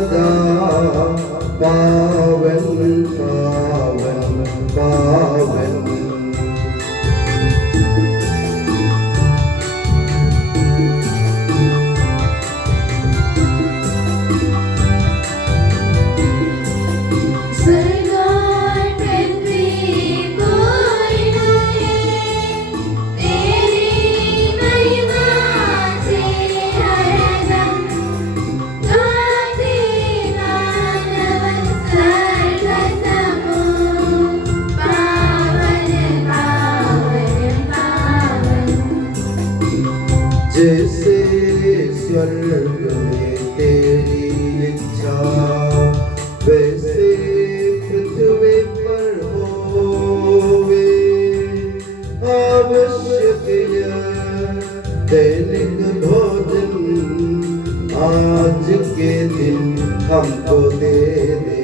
सदा पावन पावन पावन। जैसे स्वर्ग में तेरी इच्छा वैसे पृथ्वी पर होवे। आवश्यक दैनिक भोजन आज के दिन हमको दे दे।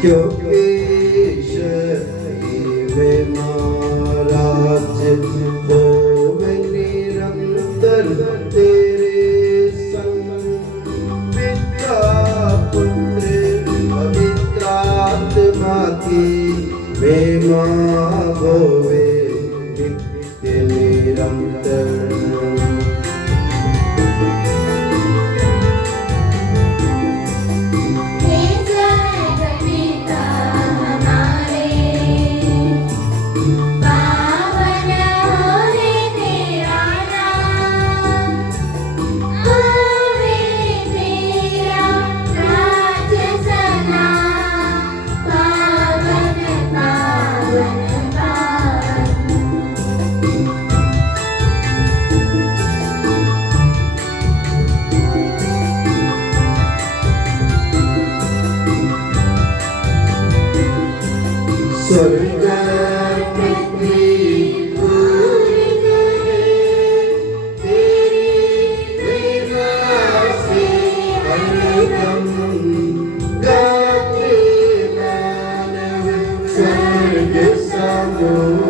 क्योंकि में महाराज होवे निरंतर तेरे संग। पिता पुत्र पवित्र आत्मा की महिमा होवे नित्य निरंतर। स्वर्ग पृथ्वी पूरी तेरी महिमा से हरदम गाते मानव स्वर्ग समूह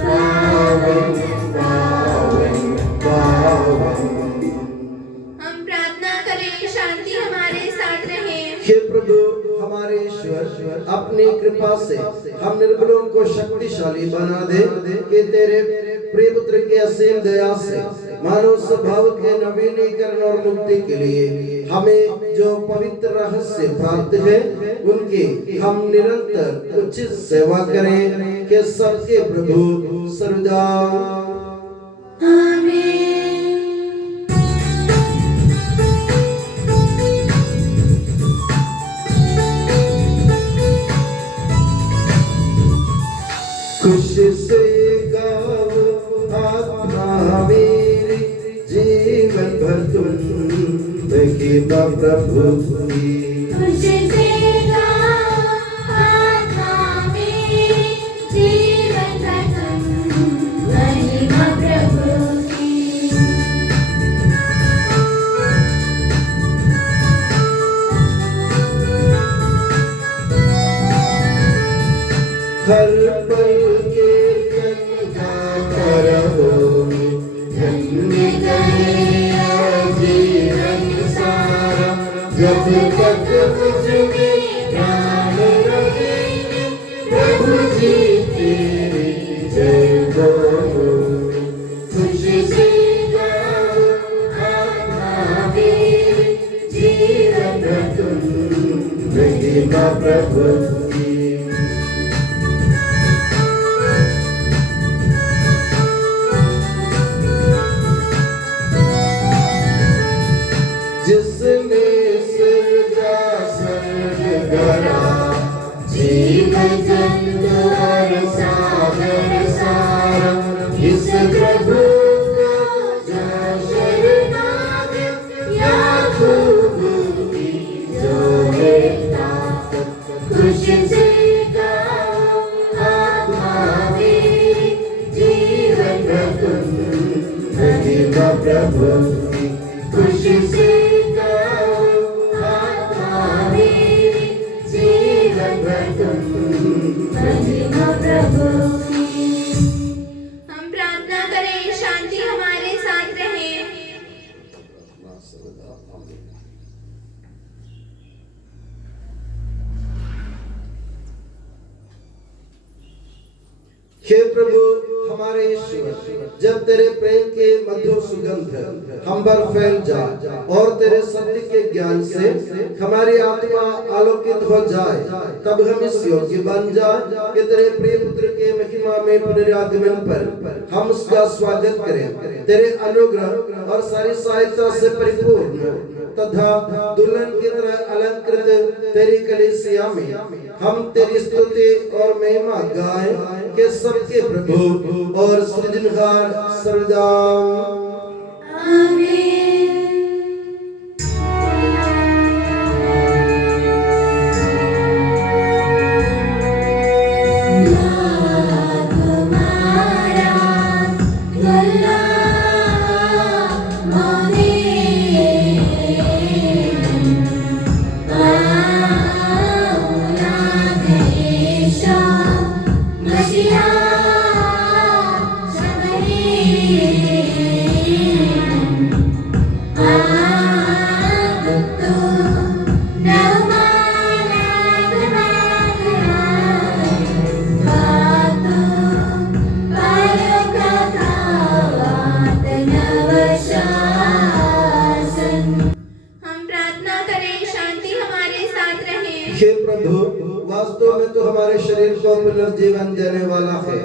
पावन पावन पावन। हम प्रार्थना करें शांति हमारे साथ रहे। हे प्रभु हमारे ईश्वर अपनी कृपा से हम निर्बलों को शक्तिशाली बना दे कि तेरे प्रिय पुत्र की असीम दया से मानव स्वभाव के नवीनीकरण और मुक्ति के लिए हमें जो पवित्र रहस्य प्राप्त है उनकी हम निरंतर उचित सेवा करें कि सबके प्रभु सर्वदा खुशी से गाओ आत्मा मेरी जीवन भर तुम महिमा प्रभु की। खुशी से गाओ आत्मा मेरी जीवन भर तुम महिमा प्रभु की। हर पल जब तक मुझमें प्राण रहेंगे प्रभु जी तेरी जय बोलूं। खुशी से गाओ आत्मा मेरी जीवन तुम महिमा प्रभु की। जिसने सृजा स्वर्ग प्रभु की खुशी से गाओ, आत्मा मेरी जीवन भर तुम महिमा प्रभु की। हम प्रार्थना करें शांति हमारे साथ रहे। हे प्रभु हमारे ईश्वर, जब तेरे प्रेम के मधुर सुगंध हम पर फैल जाए और तेरे सत्य के ज्ञान से हमारी आत्मा आलोकित हो जाए, तब हम इस योग्य बन जाए कि तेरे प्रिय पुत्र के महिमा में पुनरागमन पर हम उसका स्वागत करें। तेरे अनुग्रह और सारी सहायता से परिपूर्ण तथा दुल्हन की तरह अलंकृत तेरी कलीसिया में हम तेरी स्तुति और महिमा गाएं कि सबके प्रभु और सृजनहार सर्वदा आमीन। हे प्रभु, वास्तव में तो हमारे शरीर को पुनर्जीवन देने वाला है,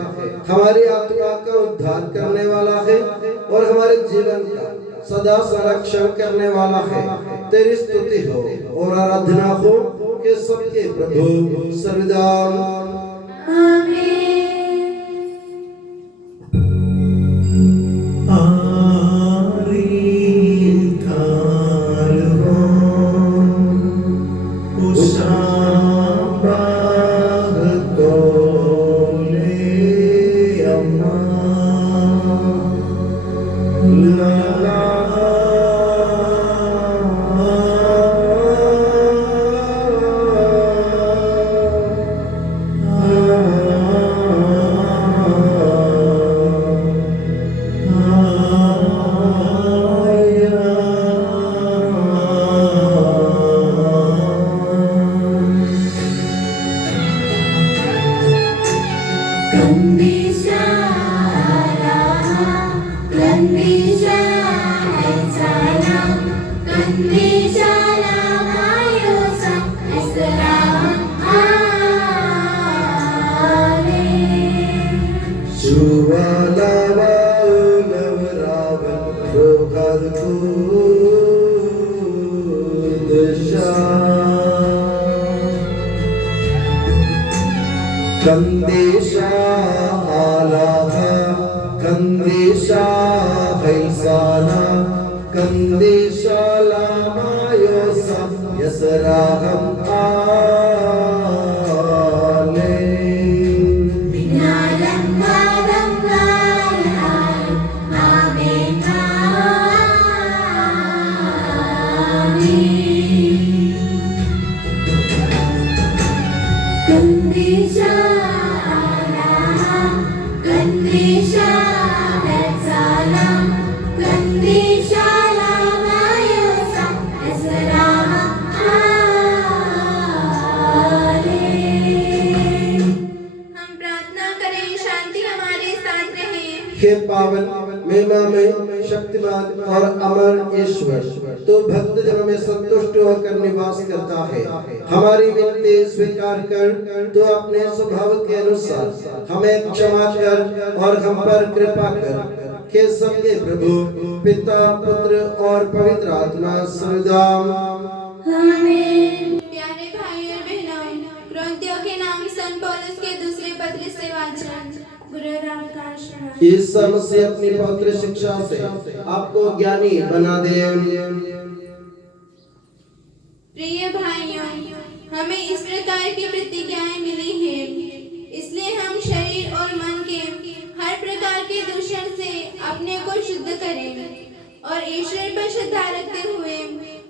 हमारी आत्मा का उद्धार करने वाला है और हमारे जीवन का सदा संरक्षण करने वाला है। तेरी स्तुति हो और आराधना हो कि सबके प्रभु सर्वदा आमीन। कंदेशा आलाह कंदेशा हैसाना कंदेशा लामायोसा यसराहम आले बिनालम वादम लाइहाय आमीन आमीन। कंदेशा हे पावन महिमा में शक्तिमान और अमर ईश्वर, तो भक्त जनों में संतुष्ट होकर निवास करता है। हमारी विनती स्वीकार कर तो अपने स्वभाव के अनुसार हमें क्षमा कर और हम पर कृपा कर कि सबके प्रभु पिता पुत्र और पवित्र आत्मा सर्वदा आमीन। प्यारे भाई और बहनों, कुरिन्थियों के नाम संत पौलुस के दूसरे पत्र से वाचन। ईसा मसीह अपनी पवित्र शिक्षा से आपको ज्ञानी बना दे। प्रिय भाइयों, हमें इस प्रकार की प्रतिज्ञाएं मिली हैं, इसलिए हम शरीर और मन के हर प्रकार के दूषण से अपने को शुद्ध करें। और ईश्वर पर श्रद्धा रखते हुए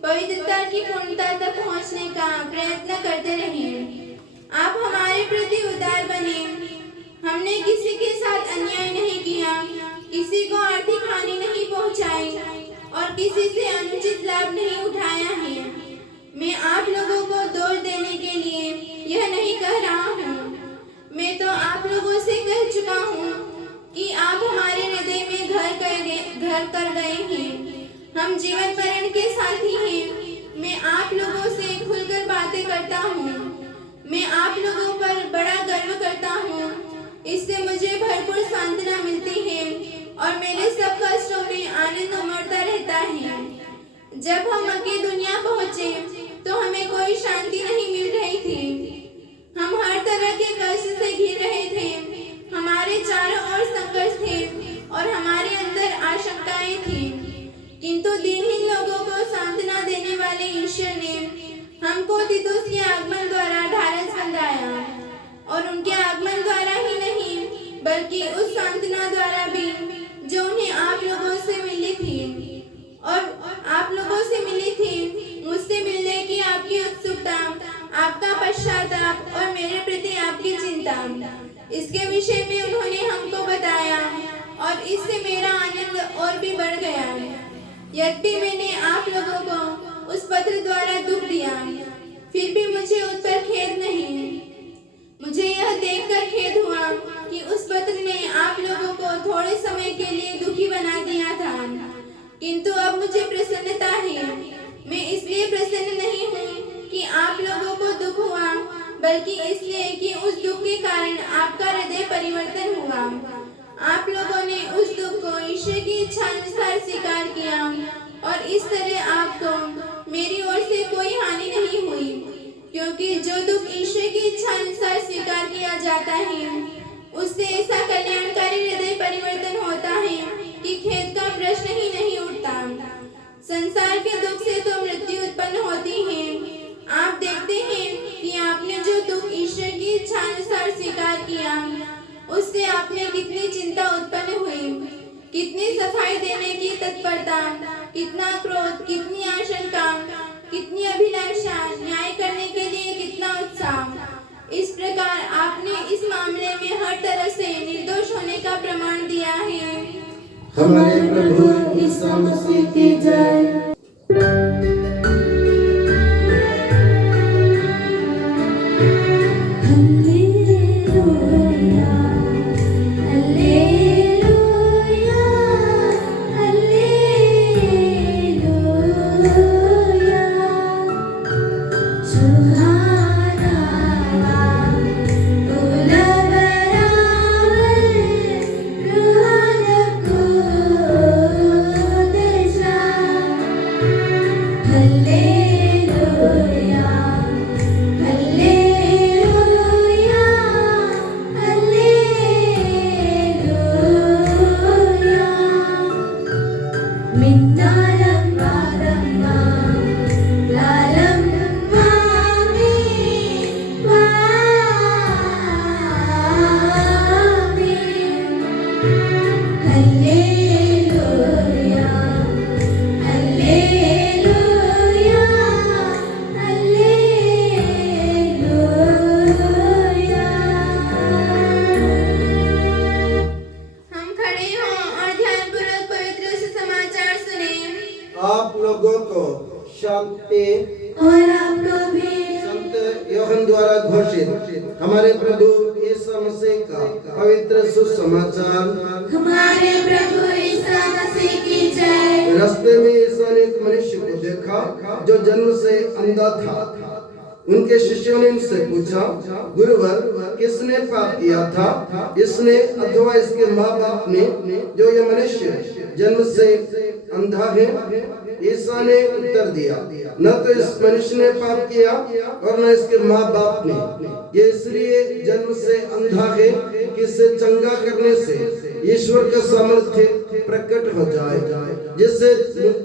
पवित्रता की पूर्णता तक पहुंचने का प्रयत्न करते रहें। आप हमारे प्रति उदार बने। हमने किसी के साथ अन्याय नहीं किया, किसी को आर्थिक हानि नहीं पहुंचाई और किसी से अनुचित लाभ नहीं उठाया है। मैं आप लोगों को दोष देने के लिए यह नहीं कह रहा हूँ। मैं तो आप लोगों से कह चुका हूँ कि आप हमारे हृदय में घर कर गए हैं। हम जीवन मरण के साथी हैं। मैं आप लोगों से खुलकर बातें करता हूँ। मैं आप लोगों पर बड़ा गर्व करता हूँ। इससे मुझे भरपूर सांत्वना मिलती है और मेरे सब कष्टों में आनंद उमड़ता रहता है। जब हम मकेदुनिया पहुंचे तो हमें कोई शांति नहीं मिल रही थी। हम हर तरह के कष्ट से घिर रहे थे। हमारे चारों ओर संघर्ष थे और हमारे अंदर आशंकाएं थी। किंतु दिनहीन लोगों को सांत्वना देने वाले ईश्वर ने हमको तीतुस के आगमन द्वारा ढाढ़स बंधाया और उनके आगमन द्वारा ही नहीं बल्कि उस सांत्वना द्वारा भी जो उन्हें आप लोगों से मिली थी और आप लोगों से मिली थी। मुझसे मिलने की आपकी उत्सुकता, आपका पश्चाताप और मेरे प्रति आपकी चिंता, इसके विषय में उन्होंने हमको बताया और इससे मेरा आनंद और भी बढ़ गया। यद्यपि मैंने आप लोगों को उस पत्र द्वारा दुख दिया, फिर भी मुझे उस पर खेद नहीं। मुझे यह देखकर खेद हुआ कि उस पत्र ने आप लोगों को थोड़े समय के लिए दुखी बना दिया था, किंतु अब मुझे प्रसन्नता है। मैं इसलिए प्रसन्न नहीं हूँ कि आप लोगों को दुख हुआ, बल्कि इसलिए कि उस दुख के कारण आपका हृदय परिवर्तन हुआ। आप लोगों ने उस दुख को ईश्वर की इच्छा अनुसार स्वीकार किया और इस तरह आपको मेरी ओर से कोई हानि नहीं हुई, क्योंकि जो दुख ईश्वर की इच्छा अनुसार स्वीकार किया जाता है उससे ऐसा कल्याणकारी हृदय परिवर्तन होता है कि खेद का प्रश्न ही नहीं उठता। संसार के दुख से तो मृत्यु उत्पन्न होती है। आप देखते हैं कि आपने जो दुख ईश्वर की इच्छा अनुसार स्वीकार किया उससे आपने कितनी चिंता उत्पन्न हुई, कितनी सफाई देने की तत्परता, कितना क्रोध, कितनी आशंका, कितनी अभिलाषा, न्याय करने के लिए कितना उत्साह। इस प्रकार आपने इस मामले में हर तरह से निर्दोष होने का प्रमाण दिया है। हमारे प्रभु ईसा मसीह की जय। आप लोगों को शांति और आपको भी। संत यूहन्ना द्वारा घोषित हमारे प्रभु यीशु मसीह का पवित्र सुसमाचार। हमारे प्रभु ईसा मसीह की जय। रास्ते में यीशु ने एक मनुष्य को देखा जो जन्म से अंधा था। उनके शिष्यों ने इनसे पूछा, गुरुवर, किसने पाप किया था, इसने अथवा इसके माँ बाप ने, जो ये मनुष्य जन्म से अंधा है? ईसा ने उत्तर दिया, न तो इस मनुष्य ने पाप किया और न इसके माँ बाप ने। ये इसलिए जन्म से अंधा है कि इसे चंगा करने से ईश्वर का सामर्थ्य प्रकट हो जाए।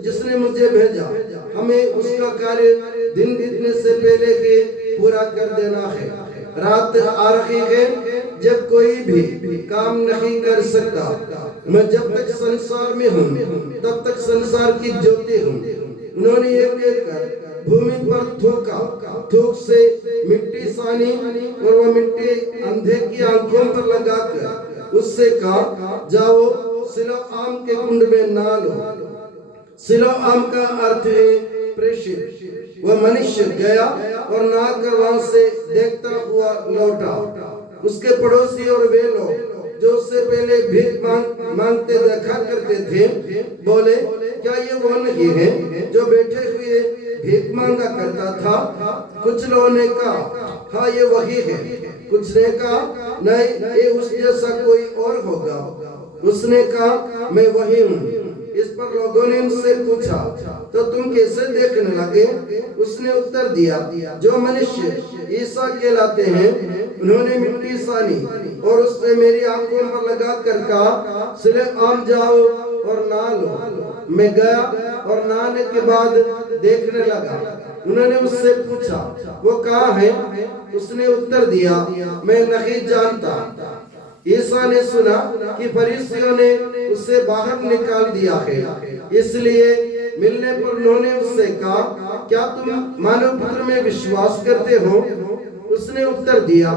जिसने मुझे भेजा, हमें उसका कार्य दिन बीतने से पहले के पूरा कर देना है। रात आ रही है जब कोई भी काम नहीं कर सकता। मैं जब तक संसार में हूँ तब तक संसार की ज्योति हूँ। उन्होंने एक एक भूमि पर थूका, थूक से मिट्टी सानी और वह मिट्टी अंधे की आंखों पर लगाकर उससे कहा, जाओ सिलोआम के कुंड में नहा लो। सिलोआम का अर्थ है प्रेषित। वह मनुष्य गया और नहाकर वहां से देखता हुआ लौटा। उसके पड़ोसी और वे लोग जो उससे पहले भीख मांगते देखा करते थे बोले, क्या ये वो नहीं है जो बैठे हुए भीख मांगा करता था? कुछ लोगों ने कहा, हाँ ये वही है। कुछ ने कहा, नहीं ये उस जैसा कोई और होगा। उसने कहा, मैं वही हूँ। इस पर लोगों ने उससे पूछा, तो तुम कैसे देखने लगे? उसने उत्तर दिया, जो मनुष्य ईसा कहलाते हैं उन्होंने मिट्टी सानी और उसने मेरी आंखों पर लगा कर कहा, सिलोआम जाओ और नहा लो। मैं गया और नहाने के बाद देखने लगा। उन्होंने उससे पूछा, वो कहाँ है? उसने उत्तर दिया, मैं नहीं जानता। ईसा ने सुना कि फरीसियों ने उसे बाहर निकाल दिया है, इसलिए मिलने पर उन्होंने उससे कहा, क्या तुम मानव पुत्र में विश्वास करते हो? उसने उत्तर दिया,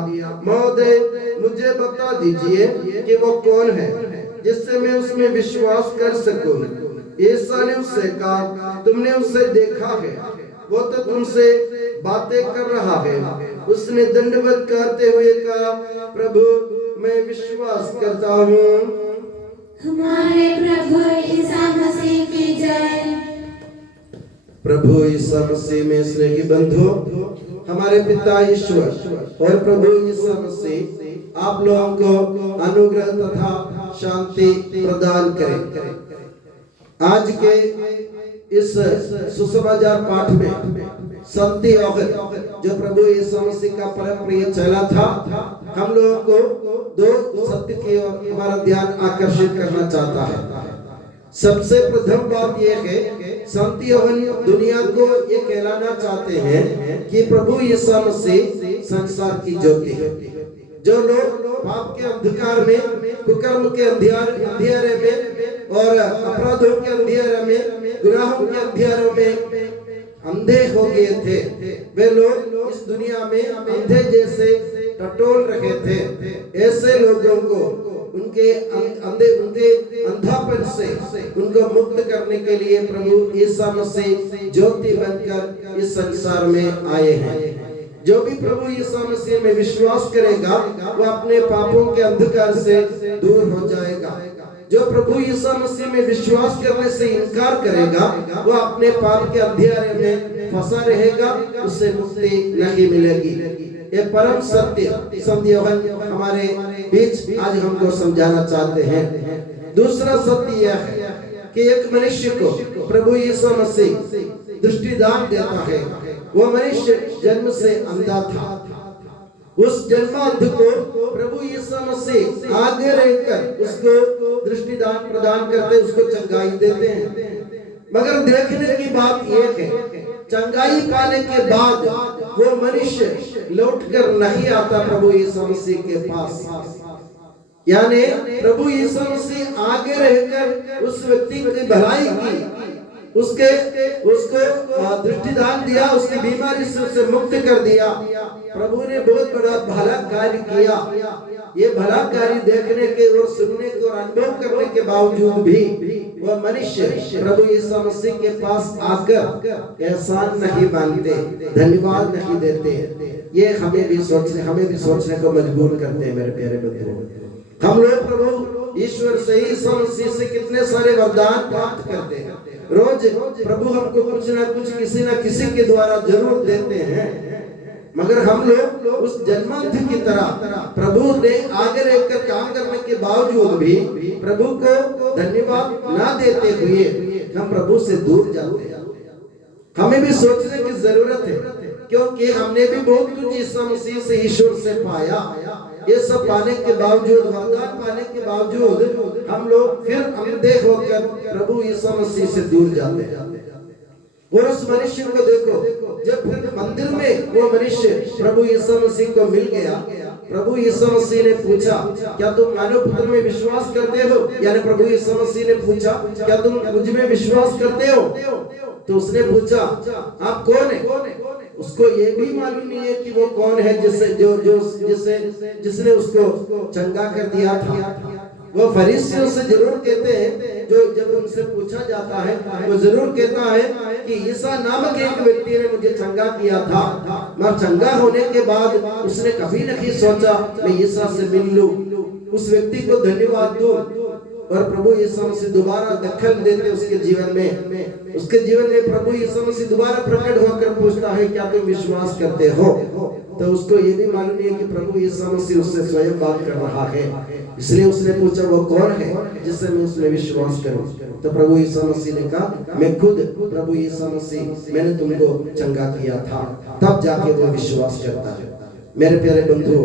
महोदय मुझे बता दीजिए कि वो कौन है जिससे मैं उसमें विश्वास कर सकूं। ईसा ने उससे कहा, तुमने उसे देखा है, वो तो तुमसे बातें कर रहा है। उसने दंडवत करते हुए कहा, प्रभु मैं विश्वास करता हूँ हमारे प्रभु ईसा मसीह की जय। प्रभु ईसा मसीह में स्नेही बंधु, हमारे पिता ईश्वर और प्रभु ईसा मसीह आप लोगों को अनुग्रह तथा शांति प्रदान करें। आज के इस सुसमाचार पाठ में संति औगत जो प्रभु यीशु मसीह का परम प्रिय चेला था, हम लोगों को दो सत्य की ओर हमारा ध्यान आकर्षित करना चाहता है। सबसे प्रथम बात यह है, संत यूहन्ना दुनिया को ये कहलाना चाहते हैं कि प्रभु यीशु मसीह संसार की ज्योति है। जो लोग पाप के अंधकार में, कुकर्म के अंधेरे में और अपराधों के अंधेरे में, गुनाहों के अंधेरों में अंधे हो गए थे, वे लोग इस दुनिया में अंधे जैसे टटोल रहे थे। ऐसे लोगों को उनके अंधापन से उनको मुक्त करने के लिए प्रभु ईसा मसीह ज्योति बनकर इस संसार में आए हैं। जो भी प्रभु यीशु मसीह में विश्वास करेगा वो अपने पापों के अंधकार से दूर हो जाएगा। जो प्रभु यीशु मसीह में विश्वास करने से इनकार करेगा वो अपने पाप के अंधेरे में फंसा रहेगा, उससे मुक्ति नहीं मिलेगी। ये परम सत्य संत यूहन्ना हमारे बीच आज हमको समझाना चाहते हैं। दूसरा सत्य यह है कि एक मनुष्य को प्रभु यीशु मसीह दृष्टिदान देता है। वो मनुष्य जन्म से अंधा था। उस जन्मांध को प्रभु यीशु मसीह आगे रहकर उसको दृष्टिदान प्रदान करते, उसको चंगाई देते हैं। मगर देखने की बात यह है, चंगाई पाने के बाद वो मनुष्य लौटकर नहीं आता प्रभु यीशु मसीह के पास। यानी प्रभु यीशु मसीह आगे रहकर उस व्यक्ति की भलाई की, उसको दृष्टिदान दिया, उसकी बीमारी से उसे मुक्त कर दिया। प्रभु ने बहुत बड़ा भला कार्य किया। ये भला कार्य देखने के और सुनने के और अनुभव करने के बावजूद भी वह मनुष्य प्रभु यीशु मसीह के पास आकर एहसान नहीं मानते, धन्यवाद नहीं देते। ये हमें भी सोचने को मजबूर करते हैं। मेरे प्यारे बंधुओं, हम लोग प्रभु ईश्वर से यीशु मसीह से कितने सारे वरदान प्राप्त करते हैं। रोज प्रभु हमको कुछ ना कुछ किसी ना किसी के द्वारा जरूर देते हैं, मगर हम लोग उस जन्मांध की तरह प्रभु ने आगे रहकर काम करने के बावजूद भी प्रभु को धन्यवाद ना देते हुए हम प्रभु से दूर जाते हैं। हमें भी सोचने की जरूरत है, क्योंकि हमने भी बहुत कुछ यीशु मसीह से, ईश्वर से पाया। ये सब पाने के बावजूद, वरदान पाने के बावजूद हम लोग फिर अंधे होकर प्रभु यीशु मसीह से दूर जाते हैं। और उस मनुष्य को देखो, जब फिर मंदिर में वो मनुष्य प्रभु यीशु मसीह को मिल गया, प्रभु यीशु मसीह ने पूछा, क्या तुम मानव पुत्र में विश्वास करते हो? यानी प्रभु यीशु मसीह ने पूछा, क्या तुम मुझ में विश्वास करते हो? तो उसने पूछा, आप कौन है? उसको ये भी मालूम नहीं है कि वो कौन है जिसने उसको चंगा कर दिया था। वो फरीसियों से जरूर कहते हैं, जो जब उनसे पूछा जाता है वो जरूर कहता है कि ईसा नामक एक व्यक्ति ने मुझे चंगा किया था, मगर चंगा होने के बाद उसने कभी नहीं सोचा मैं ईसा से मिल लूं, उस व्यक्ति को धन्यवाद दूं। और प्रभु यीशु मसीह दोबारा दखल देते उसके जीवन में, उसके जीवन में प्रभु यीशु मसीह दोबारा प्रकट होकर पूछता है, क्या तुम विश्वास करते हो? तो उसको ये भी मालूम नहीं है कि प्रभु यीशु मसीह उससे स्वयं बात कर रहा है, इसलिए उसने पूछा वो कौन है जिससे मैं उसमें विश्वास करूं? तो प्रभु यीशु मसीह ने कहा, मैं खुद प्रभु यीशु मसीह, मैंने तुमको चंगा किया था। तब जाके वो विश्वास करता है। मेरे प्यारे बंधु,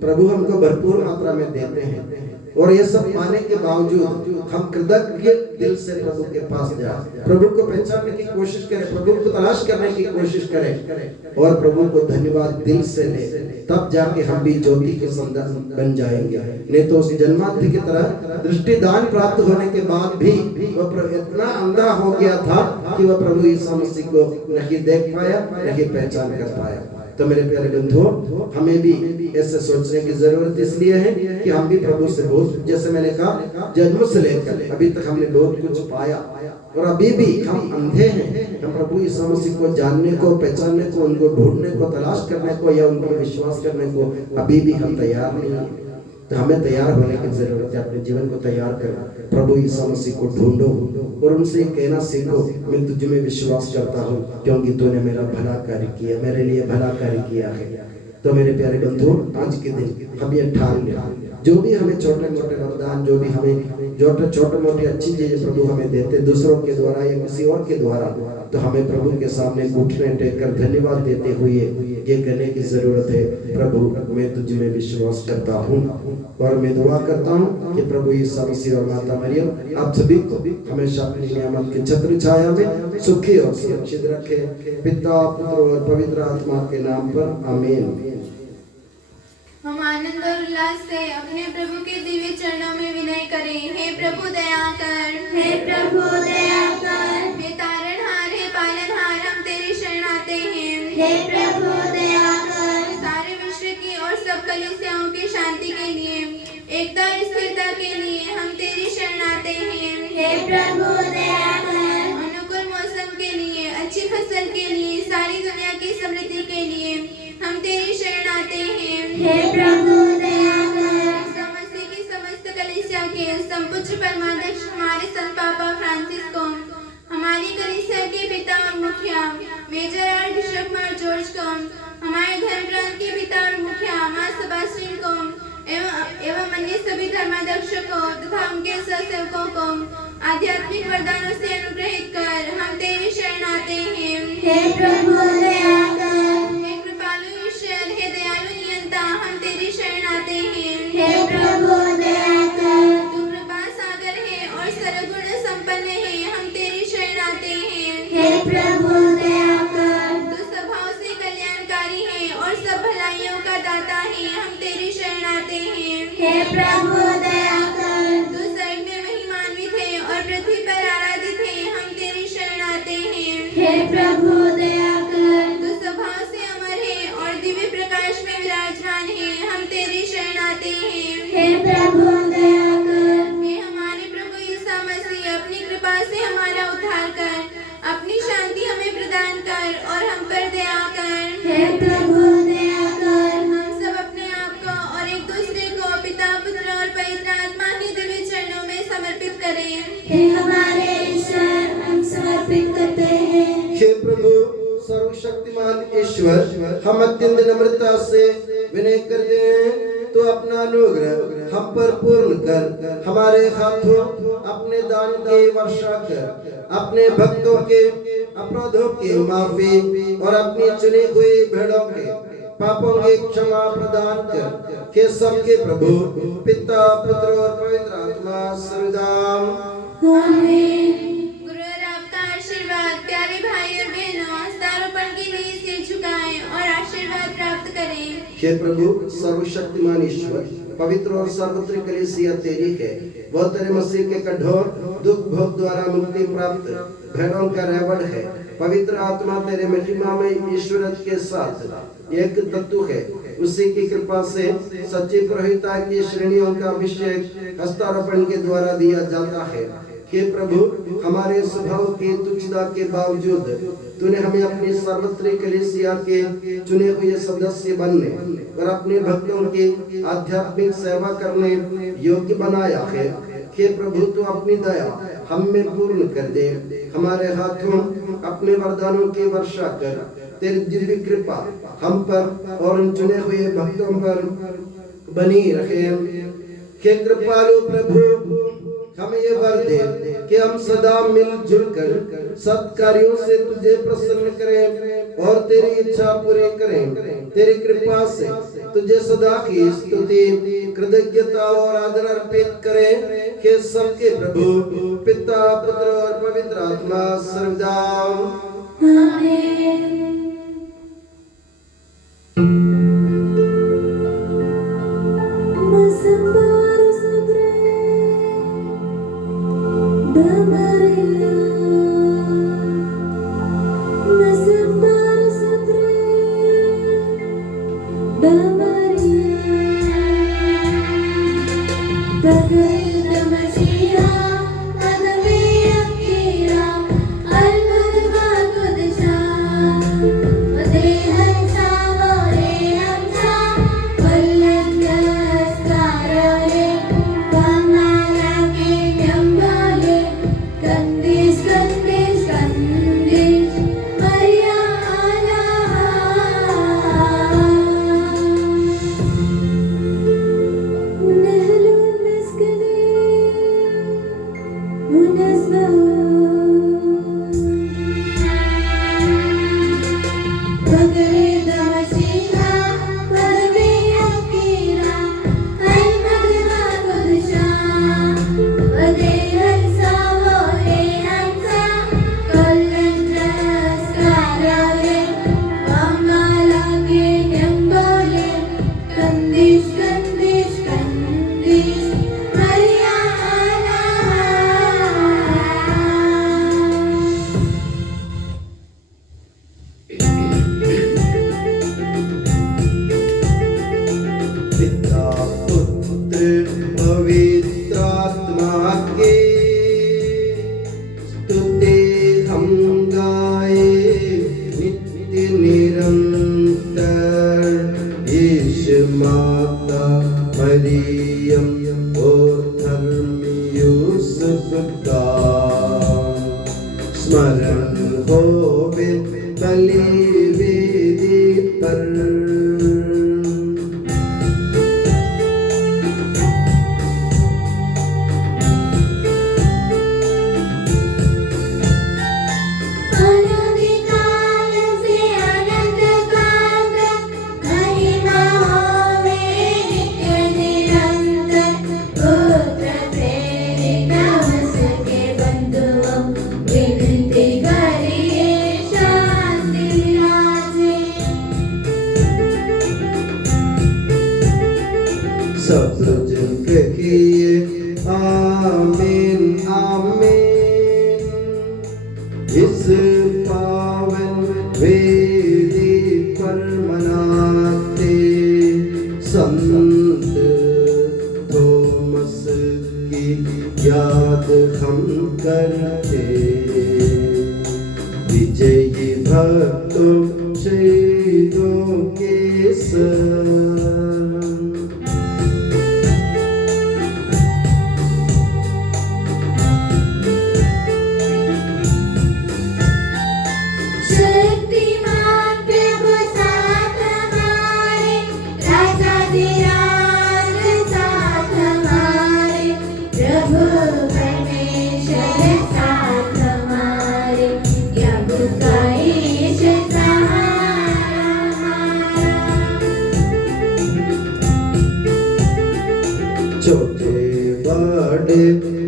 प्रभु हमको भरपूर मात्रा में देते हैं और ये सब पाने के बावजूद हम कृतज्ञ दिल से प्रभु के पास जाए, प्रभु को पहचानने की कोशिश करें, प्रभु को तलाश करने की कोशिश करें और प्रभु को धन्यवाद दिल से ले, तब जाके हम भी ज्योति के संतान बन जाएंगे। नहीं तो उस जन्मांध की तरह दृष्टिदान प्राप्त होने के बाद भी वह इतना अंधा हो गया था कि वह प्रभु यीशु मसीह को नहीं देख पाया, नहीं पहचान कर पाया। तो मेरे प्यारे बंधुओं, हमें भी ऐसे सोचने की जरूरत इसलिए है कि हम भी प्रभु से बहुत, जैसे मैंने कहा, जन्म से लेकर अभी तक हमने बहुत कुछ पाया और अभी भी हम अंधे हैं। हम प्रभु यीशु मसीह को जानने को, पहचानने को, उनको ढूंढने को, तलाश करने को या उन पर विश्वास करने को अभी भी हम तैयार नहीं हैं। तो हमें तैयार होने की जरूरत है। अपने जीवन को तैयार कर प्रभु यीशु मसीह को ढूंढो और उनसे कहना सीखो, मैं तुझ में विश्वास करता हूँ क्योंकि तूने मेरा भला कार्य किया, मेरे लिए भला कार्य किया है। तो मेरे प्यारे बंधुओं, आज के दिन हम ये ठान लें, जो भी हमें छोटे मोटे वरदान, जो भी हमें छोटे मोटे अच्छी चीजें प्रभु हमें देते, दूसरों के द्वारा या किसी और के द्वारा, तो हमें प्रभु के सामने घुटने टेक कर धन्यवाद देते हुए ये कहने की जरूरत है, प्रभु मैं तुझ में विश्वास करता हूँ। और मैं दुआ करता हूँ कि प्रभु यीशु मसीह और माता मरियम आप सभी को हमेशा अपनी नियामत की छत्र छाया में सुखी और सुरक्षित रखे, पिता, पुत्र और पवित्र आत्मा के नाम पर आमीन। हम आनंद और उल्लास से अपने प्रभु के दिव्य चरणों में विनय करें। हे प्रभु दया कर, हे प्रभु दया कर, हे तारणहार, हे पालनहार, हम तेरी शरण आते हैं। हे प्रभु दया कर, सारे विश्व की और सब कलीसियाओं की शांति के लिए, एकता और स्थिरता के लिए हम तेरी शरण आते हैं। हे प्रभु दया कर, अनुकूल मौसम के लिए, अच्छी फसल के लिए, सारी दुनिया की समृद्धि के लिए हम तेरी शरण आते हैं। हे प्रभु दया कर, समस्या की समस्त कलीसिया के संपुत्र परमाध्यक्ष हमारे संत पापा फ्रांसिस को, हमारी कलीसिया के पिता और मुखिया मेजर आर्चबिशप मार जॉर्ज को, हमारे धर्म ग्रंथ के पिता और मुखिया मां सेबास्टियन को एवं अन्य सभी धर्माध्यक्षों को तथा उनके सहसेवकों को आध्यात्मिक वरदानों से अनुग्रहित कर हम तेरी शरण आते हैं। हे प्रभु दया कर, हे कृपालु ईश्वर, हे दयालु नियंता, हम तेरी शरण आते हैं। हे प्रभु दया कर, तू कृपा सागर है और सर्वगुण संपन्न है, हम तेरी शरण आते हैं। हे प्रभु दया कर, तू स्वभाव से कल्याणकारी है और सब भलाइयों का दाता है, हम तेरी शरण आते हैं। हे प्रभु दया कर, तू स्वर्ग में महिमान्वित है और पृथ्वी पर आराधित है, हम तेरी शरण आते हैं। हे प्रभु दया कर, तू स्वभाव से अमर है और दिव्य प्रकाश में विराजमान है, हम तेरी शरण आते हैं। हे प्रभु दया कर, हे हमारे प्रभु यीशु मसीह, अपनी कृपा से हमारा उद्धार कर, अपनी शांति हमें प्रदान कर और हम पर दया कर। हे प्रभु दया कर, हम सब अपने आप को और एक दूसरे को पिता, पुत्र और पवित्र आत्मा के दिव्य चरणों में समर्पित करें। हे हमारे ईश्वर, हम समर्पित करते हैं। हे प्रभु सर्वशक्तिमान ईश्वर, हम अत्यंत नम्रता से विनय करते हैं, तो अपना अनुग्रह हम पर पूर्ण कर, हमारे हाथों अपने दान की वर्षा कर, अपने भक्तों के अपराधों की माफी और अपनी चुनी हुई भेड़ों के पापों की क्षमा प्रदान कर। के सबके प्रभु पिता, पुत्र और पवित्र आत्मा सर्वदा आमीन। गुरु और आपका आशीर्वाद प्यारे भाई और हे प्रभु सर्वशक्तिमान ईश्वर, पवित्र और सर्वत्र कलीसिया तेरी है। वह तेरे मसीह के कठोर दुख भोग द्वारा मुक्ति प्राप्त भेड़ों का रेवड़ है। पवित्र आत्मा तेरे महिमा में ईश्वर के साथ एक तत्व है। उसी की कृपा से सच्ची पुरोहिता की श्रेणियों का अभिषेक हस्तारोपण के द्वारा दिया जाता है। हे प्रभु, हमारे स्वभाव की तुच्छता के बावजूद तूने हमें अपनी सार्वत्रिक कलीसिया के चुने हुए सदस्य बनने और अपने भक्तों की आध्यात्मिक सेवा करने योग्य बनाया है। हे प्रभु, तू अपनी दया हम में पूर्ण कर दे। हमारे हाथों अपने वरदानों की वर्षा कर। तेरी दिव्य कृपा हम पर और उन चुने हुए भक्तों पर बनी रखे। हे कृपालु प्रभु, हमें ये वर दे कि हम सदा मिलजुल कर सत्कार्यों से तुझे प्रसन्न करें और तेरी इच्छा पूरी करें। तेरी कृपा से तुझे सदा की स्तुति, कृतज्ञता और आदर अर्पित करें। कि सबके प्रभु पिता, पुत्र और पवित्र आत्मा सर्वदा आमीन।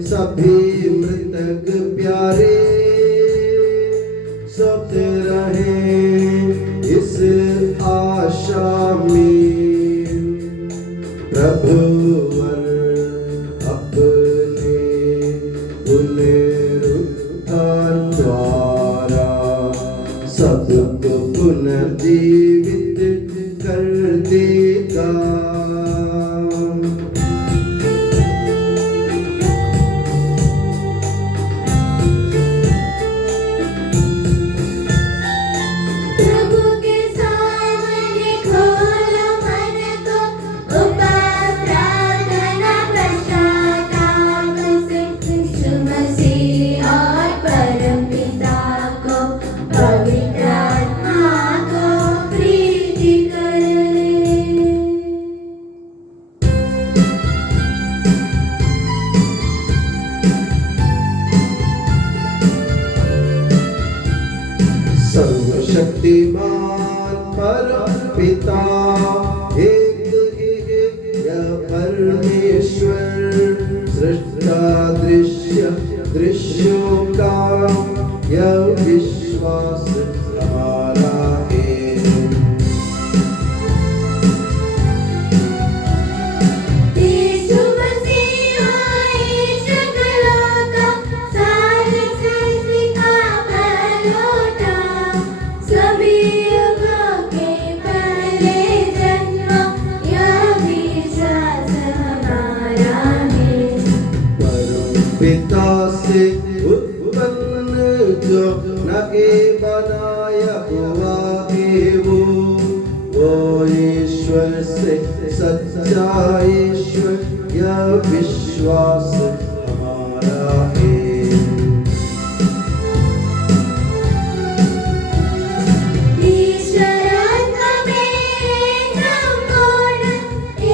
सभी मृतक प्यारे सब रहे इस आशा में। दृश्यों का यह विश्वास हमारा है। यीशु मसीह ईश कलाका सारी सृष्टि का पहलौठा, सभी युगों के पहले जन्म, यह विश्वास हमारा है। परम पिता से उत्पन्न जो न के बनाया हुआ है वो ईश्वर से सच्चा ईश्वर, यह विश्वास हमारा है। ईश्वर आत्मा में संपूर्ण,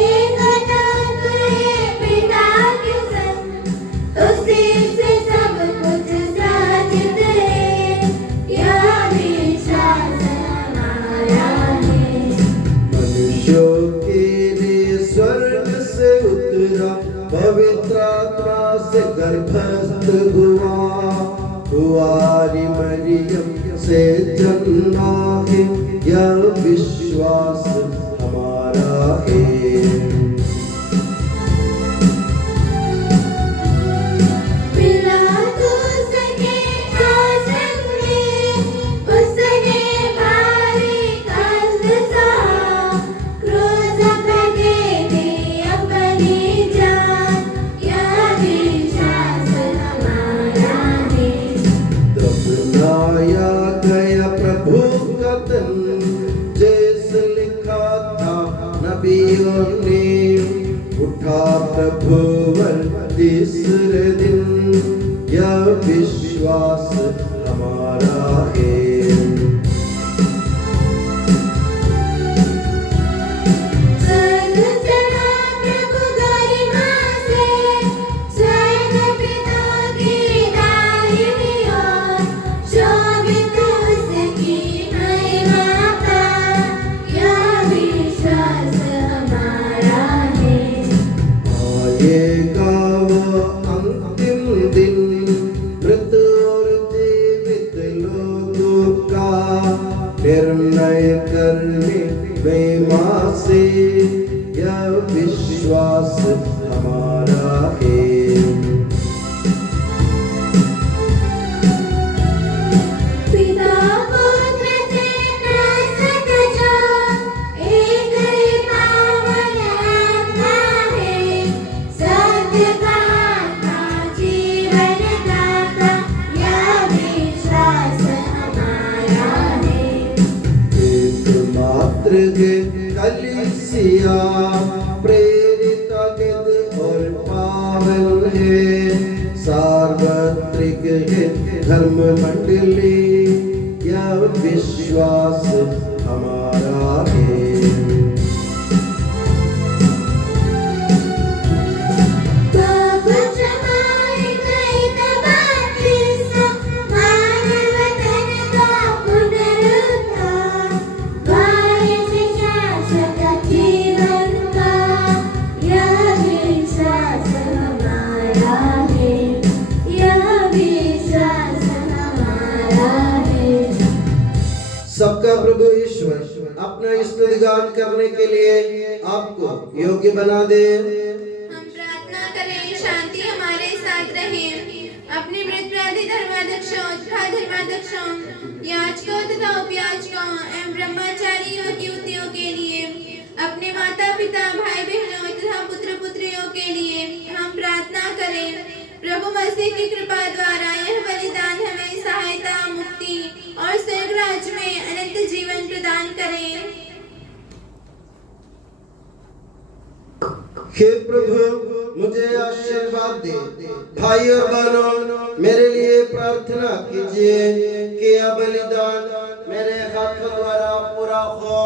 एक तत्व है पिता के संग, उसी से सब कुछ साजित है, यह विश्वास हमारा है। मनुष्यों के लिए स्वर्ग से उतरा, पवित्र आत्मा से गर्भस्थ हुआ, कुंवारी मरियम से जन्मा है, यह विश्वास हमारा है। पिलातुस के शासन में उसने भारी कष्ट सहा, क्रूस पे दे दी अपनी जान, यह विश्वास हमारा है। दफनाया गया प्रभु का तन, जैसे लिखा था नबियों ने, उठा प्रभु तीसरे दिन, यह विश्वास हमारा है। स्वर्ग चढ़ा प्रभु गरिमा से, स्वर्ग पिता की दाहिनी ओर, शोभित उसकी महिमा का, यह विश्वास हमारा है। आएगा वो अंतिम दिन, मृत और जीवित लोगों का निर्णय करने में मां से, यह विश्वास हमारा है। पिता पुत्र से नासक जो, एक ही पावन आत्मा है, सत्य का आत्मा जीवन दाता, यह विश्वास हमारा है। एकमात्र है कलीसिया, प्रेरित अगद और पावन है, सार्वत्रिक है धर्म मंडली, यह विश्वास हमारा है। पाप क्षमाए गए बपतिस्मा, मानव तन का पुनरुद्धार, गाय से शाश्वत जीवन का, यह विश्वास हमारा है, यह विश्वास हमारा है। सबका प्रभु ईश्वर अपना स्तुतिगान करने के लिए आपको योग्य बना दे। हम प्रार्थना करें, शांति हमारे साथ रहे। अपने मृतप्राधी धर्माध्यक्षों तथा धर्माध्यक्षों, याजकों तथा उपयाजकों एवं ब्रह्मचारी युवक युवतियों के लिए, अपने माता पिता भाई बहनों तथा पुत्र पुत्रियों के लिए हम प्रार्थना करें। प्रभु मसीह की कृपा द्वारा यह बलिदान हमें सहायता, मुक्ति और स्वर्ग राज्य में अनंत जीवन प्रदान करें। हे प्रभु, मुझे आशीर्वाद दे। भाई और बहनों, मेरे लिए प्रार्थना कीजिए कि यह बलिदान मेरे हाथों द्वारा पूरा हो।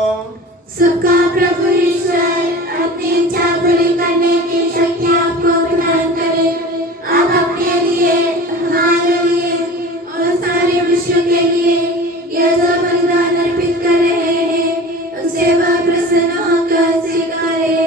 सबका प्रभु ईश्वर अपनी इच्छा पूरी करने की शक्ति आपको प्रदान करे। आप अपने लिए, हमारे लिए और सारे विश्व के लिए यह जो बलिदान अर्पित कर रहे हैं, उससे वह प्रसन्न होकर स्वीकारे।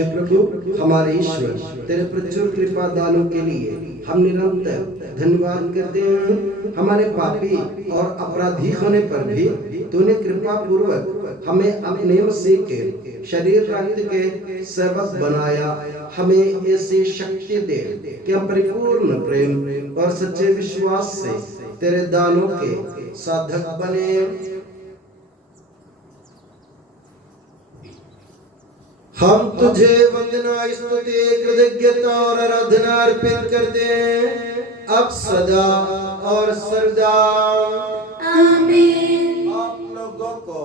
हे प्रभु हमारे ईश्वर, तेरे प्रचुर कृपा दानों के लिए हम निरंतर धन्यवाद करते हैं। हमारे पापी और अपराधी होने पर भी तूने कृपा पूर्वक हमें अपने मसीह के शरीर रक्त के सेवक बनाया। हमें ऐसी शक्ति दे कि हम परिपूर्ण प्रेम और सच्चे विश्वास से तेरे दानों के साधक बने। हम तुझे वंदना, स्तुति, कृतज्ञता और आराधना अर्पित करते हैं अब सदा और सर्वदा। आमीन। आप लोगों को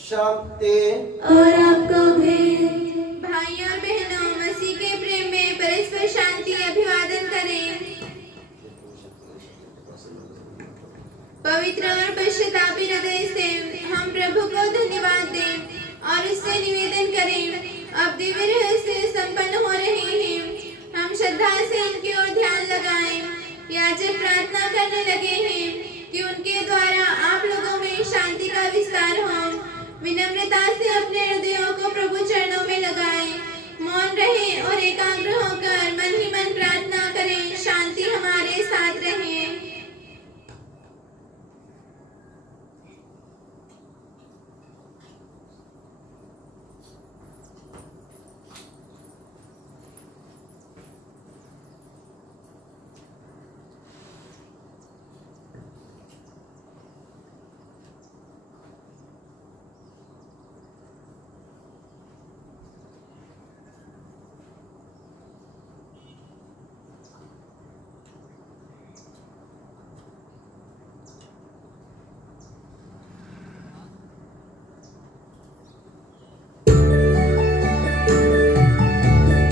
शांति और आपको भी। भाइयों और बहनों, मसीह के प्रेम में परस्पर शांति अभिवादन करें। पवित्र और पश्चातापी हृदय से हम प्रभु को धन्यवाद दें और उससे निवेदन करें। अब दिव्य रहस्य संपन्न हो रहे हैं। हम श्रद्धा से इनकी ओर ध्यान लगाएं। याजक प्रार्थना करने लगे हैं कि उनके द्वारा आप लोगों में शांति का विस्तार हो। विनम्रता से अपने हृदयों को प्रभु चरणों में लगाएं। मौन रहें और एकाग्र होकर मन ही मन प्रार्थना करें। शांति हमारे साथ रहे।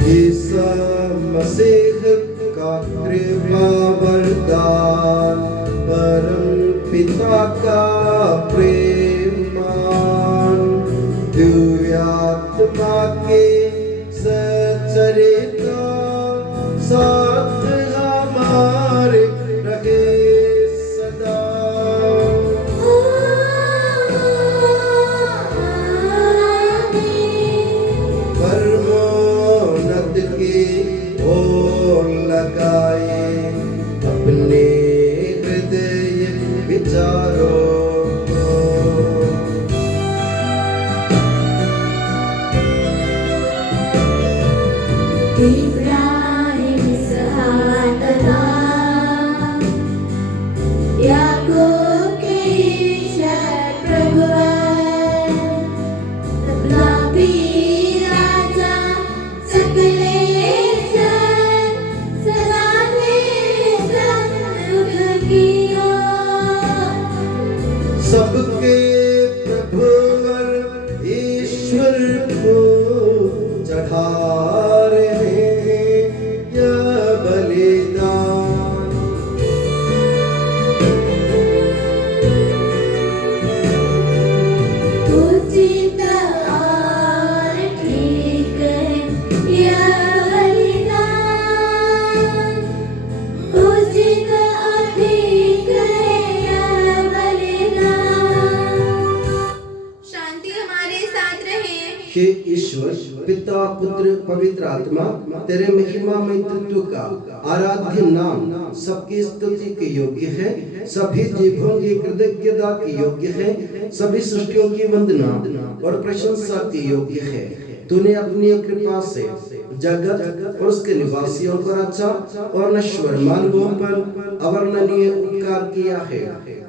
ईसा मसीह का कृपा वरदान, परम पिता का प्रेम मान, दिव्य आत्मा के सचरिता साथ हमारे रहे सदा। परमोन्नत की ओर लगाए अपने हृदय विचारों को। इब्राहिम, इसहाक, याकूब के ईश्वर प्रभुवर, तथापि राजा सकलेश्वर, सदा के संग की ओर। सबके प्रभुवर ईश्वर को चढ़ा रहे यह बलिदान। उचित और ठीक है यह बलिदान, उचित और ठीक है यह बलिदान। शांति हमारे साथ रहे। हे ईश्वर, पिता, पुत्र, पवित्र आत्मा, तेरे महिमामय तत्व का आराध्य नाम सबकी स्तुति के योग्य है। सभी जीवों की कृतज्ञता के योग्य है। सभी सृष्टियों की वंदना और प्रशंसा के योग्य है। तूने अपनी कृपा से जगत और उसके निवासियों को रचा और नश्वर मानवों पर अवर्णनीय उपकार किया है।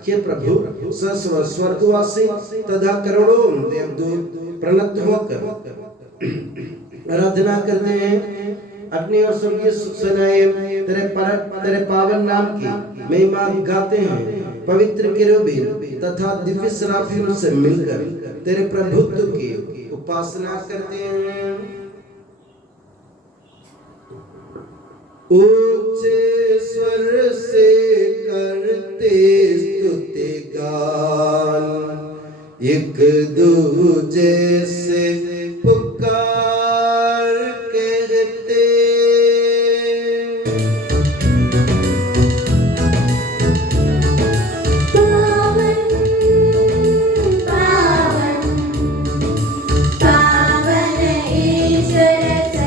हे प्रभु, सहस्रों स्वर्गवासी तथा करोड़ों देवदूत प्रणत होकर आराधना करते हैं। अग्नि और स्वर्गीय सेनाएं तेरे पावन नाम की महिमा गाते हैं। पवित्र केरूबीन तथा दिव्य सराफियों से मिलकर तेरे प्रभुत्व की उपासना करते हैं। ऊंचे स्वर से करते स्तुति गान, एक दूजे से पुकार कहते। पावन पावन पावन ईश्वर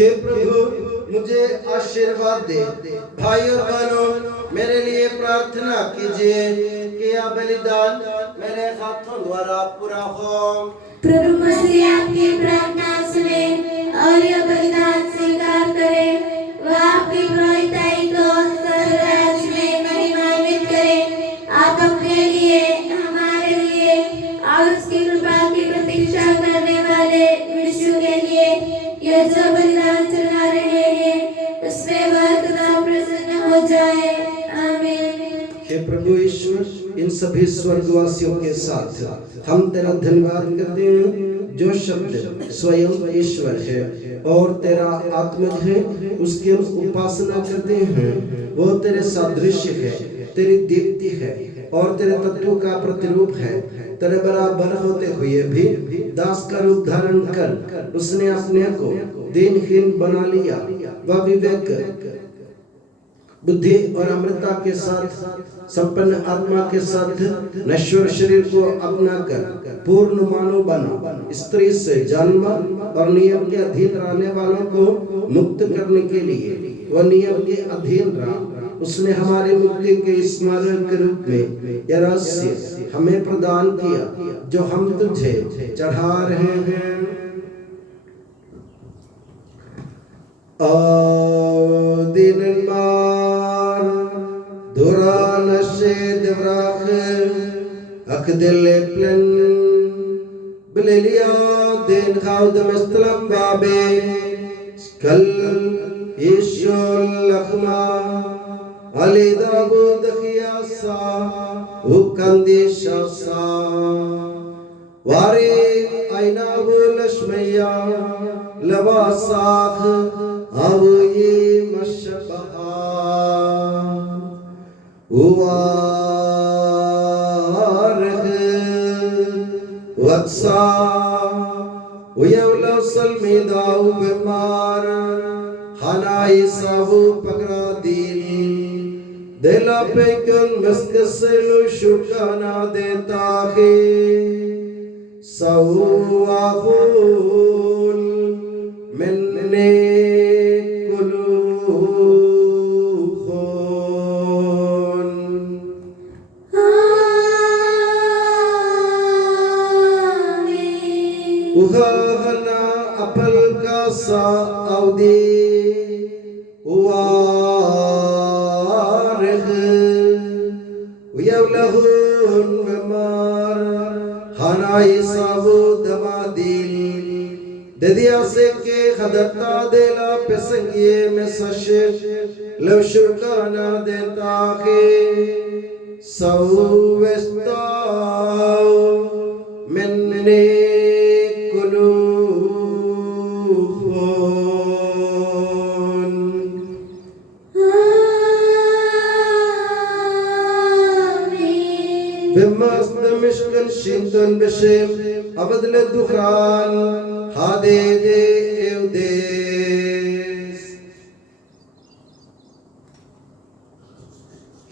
हे प्रभु मुझे आशीर्वाद दे। भाई और बहनों, मेरे लिए प्रार्थना कीजिए कि यह बलिदान मेरे हाथों द्वारा पूरा हो। प्रभु मसीह आपकी प्रार्थना सुने और यह बलिदान स्वीकार करे। वह आपकी प्रभुताई को स्वर्गराज में महिमान्वित करे। आप अपने लिए, हमारे लिए और उसकी कृपा की प्रतीक्षा करने वाले विश्व के लिए यह जो बलिदान चढ़ा रहे हैं उसमें वह सदा प्रसन्न हो जाए। आमीन। हे प्रभु ईश्वर, इन सभी स्वर्गवासियों के साथ हम तेरा धन्यवाद करते हैं जो शब्द स्वयं ईश्वर है और तेरा आत्मज है, उसकी उपासना करते हैं। वो तेरे सादृश्य है, तेरी दीप्ति है और तेरे तत्वों का प्रतिरूप है। तेरे बराबर होते हुए भी दास का रूप धारण कर उसने अपने को दीनहीन बना लिया। वह विवेक, बुद्धि और अमृता के साथ संपन्न आत्मा के साथ नश्वर शरीर को अपना कर पूर्ण मानव बना। स्त्री से जन्म और नियम के अधीन रहने वालों को मुक्त करने के लिए वह नियम के अधीन रहा। उसने हमारी मुक्ति के स्मरण के रूप में यह रहस्य हमें प्रदान किया जो हम तुझे चढ़ा रहे हैं। Duran ashed vrach akdele plan belelia den khaud mestlam babe skal ishol lakhma ali dabud khiyasa ukandisha sa ware aina lashmaya lawasakh awi mashbaha Uarh Vatsa Uyavla Salmidau Bimar Hanai Sahu Pagradil Dela Pekun Maskasilu Shukana Detahe Sahu Ahul Menne Uhana apal ka sa audi uareh uyavlahun memar hanai sabu damadil dediya se ke khadata dela pesangiye me sashe lashukana deta ke sauwesta menne Vimmas Mishkan Shinton Beshem Abadle Dukhan Hade de Evdes.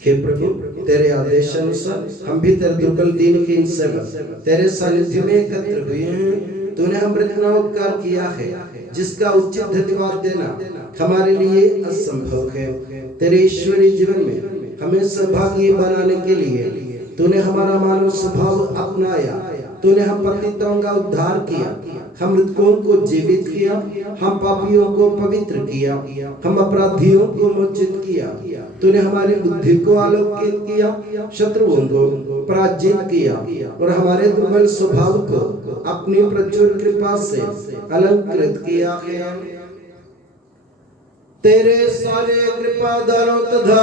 हे प्रभु, तेरे आदेशानुसार हम भी तेरे दुर्बल दीनहीन सेवक तेरे सानिध्य में एकत्र हुए हैं। तूने अमृत का उपकार किया है जिसका उचित धन्यवाद देना हमारे लिए असंभव है। तेरे ईश्वरीय जीवन में हमें सहभागी बनाने के लिए तूने हमारा मानव स्वभाव अपनाया। तूने हम पतितों का उद्धार किया, हम मृतकों को जीवित किया, हम पापियों को पवित्र किया, हम अपराधियों को मोचित किया। तूने हमारी बुद्धि को आलोकित किया, शत्रुओं को पराजित किया और हमारे दुर्बल स्वभाव को अपनी प्रचुर कृपा से अलंकृत किया है। तेरे सारे कृपा दानों तथा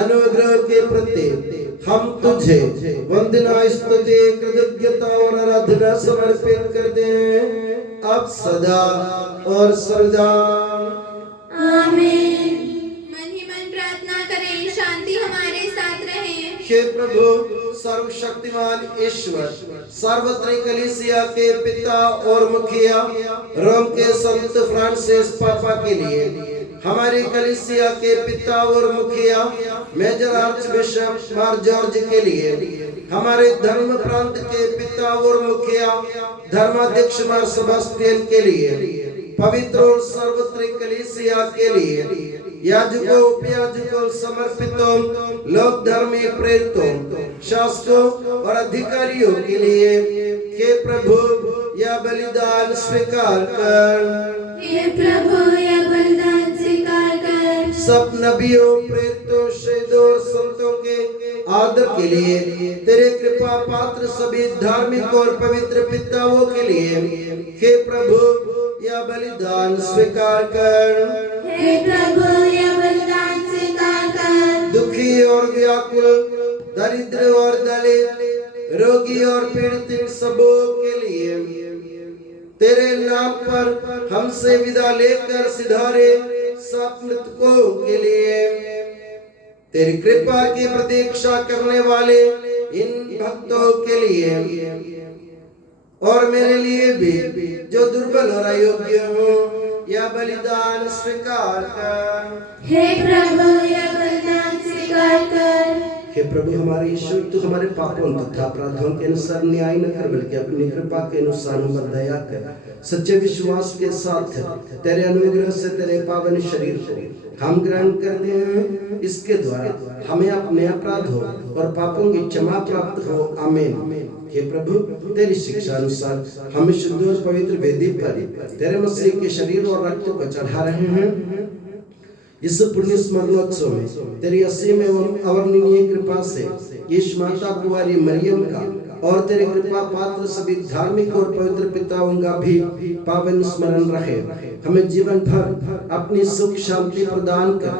अनुग्रह के प्रति हम तुझे वंदना स्तुति कृतज्ञता और आराधना समर्पित करते हैं अब सदा और सर्वदा। आमीन। मन ही मन प्रार्थना करें, शांति हमारे साथ रहे। हे प्रभु सर्वशक्तिमान ईश्वर, सार्वत्रिक कलीसिया के पिता और मुखिया रोम के संत फ्रांसिस पापा के लिए, हमारी कलीसिया के पिता और मुखिया मेजर आर्चबिशप मार जॉर्ज के लिए, हमारे धर्म प्रांत के पिता और मुखिया धर्माध्यक्ष मार सेबास्टियन के लिए, पवित्र और सर्वत्र कलीसिया के लिए याजकों उपयाजकों समर्पितों लोक धर्मी प्रेरितों शासकों और अधिकारियों के लिए हे प्रभु यह बलिदान स्वीकार कर। हे प्रभु यह बलिदान स्वीकार कर। सब नबियों प्रेरितों शहीदों और संतों के आदर के लिए तेरे कृपा पात्र सभी धार्मिक और पवित्र पिताओं के लिए हे प्रभु यह बलिदान स्वीकार कर। हे प्रभु यह बलिदान स्वीकार कर। दुखी और व्याकुल दरिद्र और दलित रोगी और पीड़ित इन सबों के लिए तेरे नाम पर हमसे विदा लेकर सिधारे सब मृतकों के लिए तेरी कृपा की प्रतीक्षा करने वाले इन भक्तों के लिए और मेरे लिए भी जो दुर्बल और अयोग्य हो यह बलिदान स्वीकार कर। हे प्रभु यह बलिदान स्वीकार कर। हे प्रभु हमारे ईश्वर तू हमारे पापों तथा अपराधों के अनुसार न्याय न कर बल्कि अपनी कृपा के अनुसार हम पर दया कर। सच्चे विश्वास के साथ तेरे अनुग्रह से तेरे पावन शरीर को हम ग्रहण करते हैं, इसके द्वारा हमें अपने अपराधों और पापों की क्षमा प्राप्त हो। आमीन। हे प्रभु तेरी शिक्षा अनुसार हम शुद्ध और पवित्र वेदी पर तेरे मसीह के शरीर और रक्त को चढ़ा रहे हैं। इस पुण्य स्मरणोत्सव में तेरी असीम एवं अवर्णनीय कृपा से यीशु माता कुंवारी मरियम का और तेरे कृपा पात्र सभी धार्मिक और पवित्र पिताओं का भी पावन स्मरण रहे। हमें जीवन भर अपनी सुख शांति प्रदान कर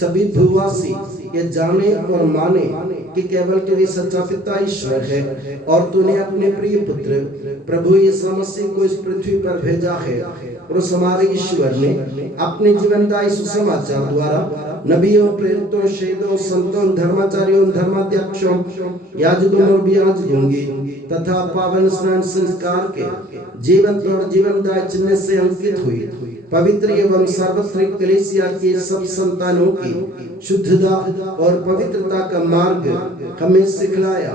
सभी भूवासी ये जाने और माने कि केवल तेरी सच्चा पिता ईश्वर है और तूने अपने प्रिय पुत्र प्रभु यीशु मसीह को इस पृथ्वी पर भेजा है। और उस हमारे ईश्वर ने अपने जीवनदायी सुसमाचार द्वारा नबियों प्रेरितों शहीदों संतों धर्माचार्यों धर्माध्यक्षों याजकों और याजकों तथा पावन स्नान संस्कार के जीवन और जीवनदायी चिन्ह से अंकित हुई पवित्र एवं सार्वत्रिक कलीसिया के सब संतानों की शुद्धता और पवित्रता का मार्ग हमें सिखलाया।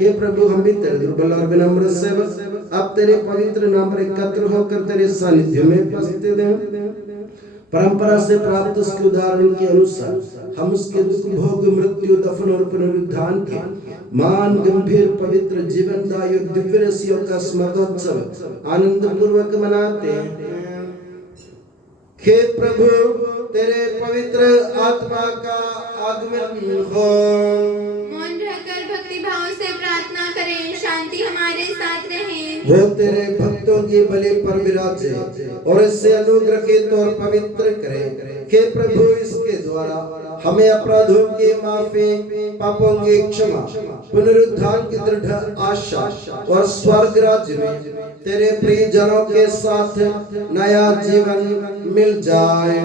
हे प्रभु हम भी तेरे दुर्बल और विनम्र सेवक अब तेरे पवित्र नाम पर एकत्र होकर तेरे सानिध्य में उपस्थित हैं। परंपरा से प्राप्त उसके उदाहरण के अनुसार हम उसके दुख भोग मृत्यु दफन और पुनरुत्थान के मान गंभीर पवित्र जीवनदायी दिव्य रसियों का स्मरणोत्सव आनंद पूर्वक मनाते हैं। हे प्रभु तेरे पवित्र आत्मा का आगमन हो। मौन रहकर भक्ति भाव से प्रार्थना करें, शांति हमारे साथ रहे। वो तेरे भक्तों की बलि पर विराजे और इससे अनुग्रहित और पवित्र करे। हे प्रभु इसके द्वारा हमें अपराधों की माफी पापों की क्षमा पुनरुत्थान की दृढ़ आशा और स्वर्ग राज्य में तेरे प्रिय जनों के साथ नया जीवन मिल जाए।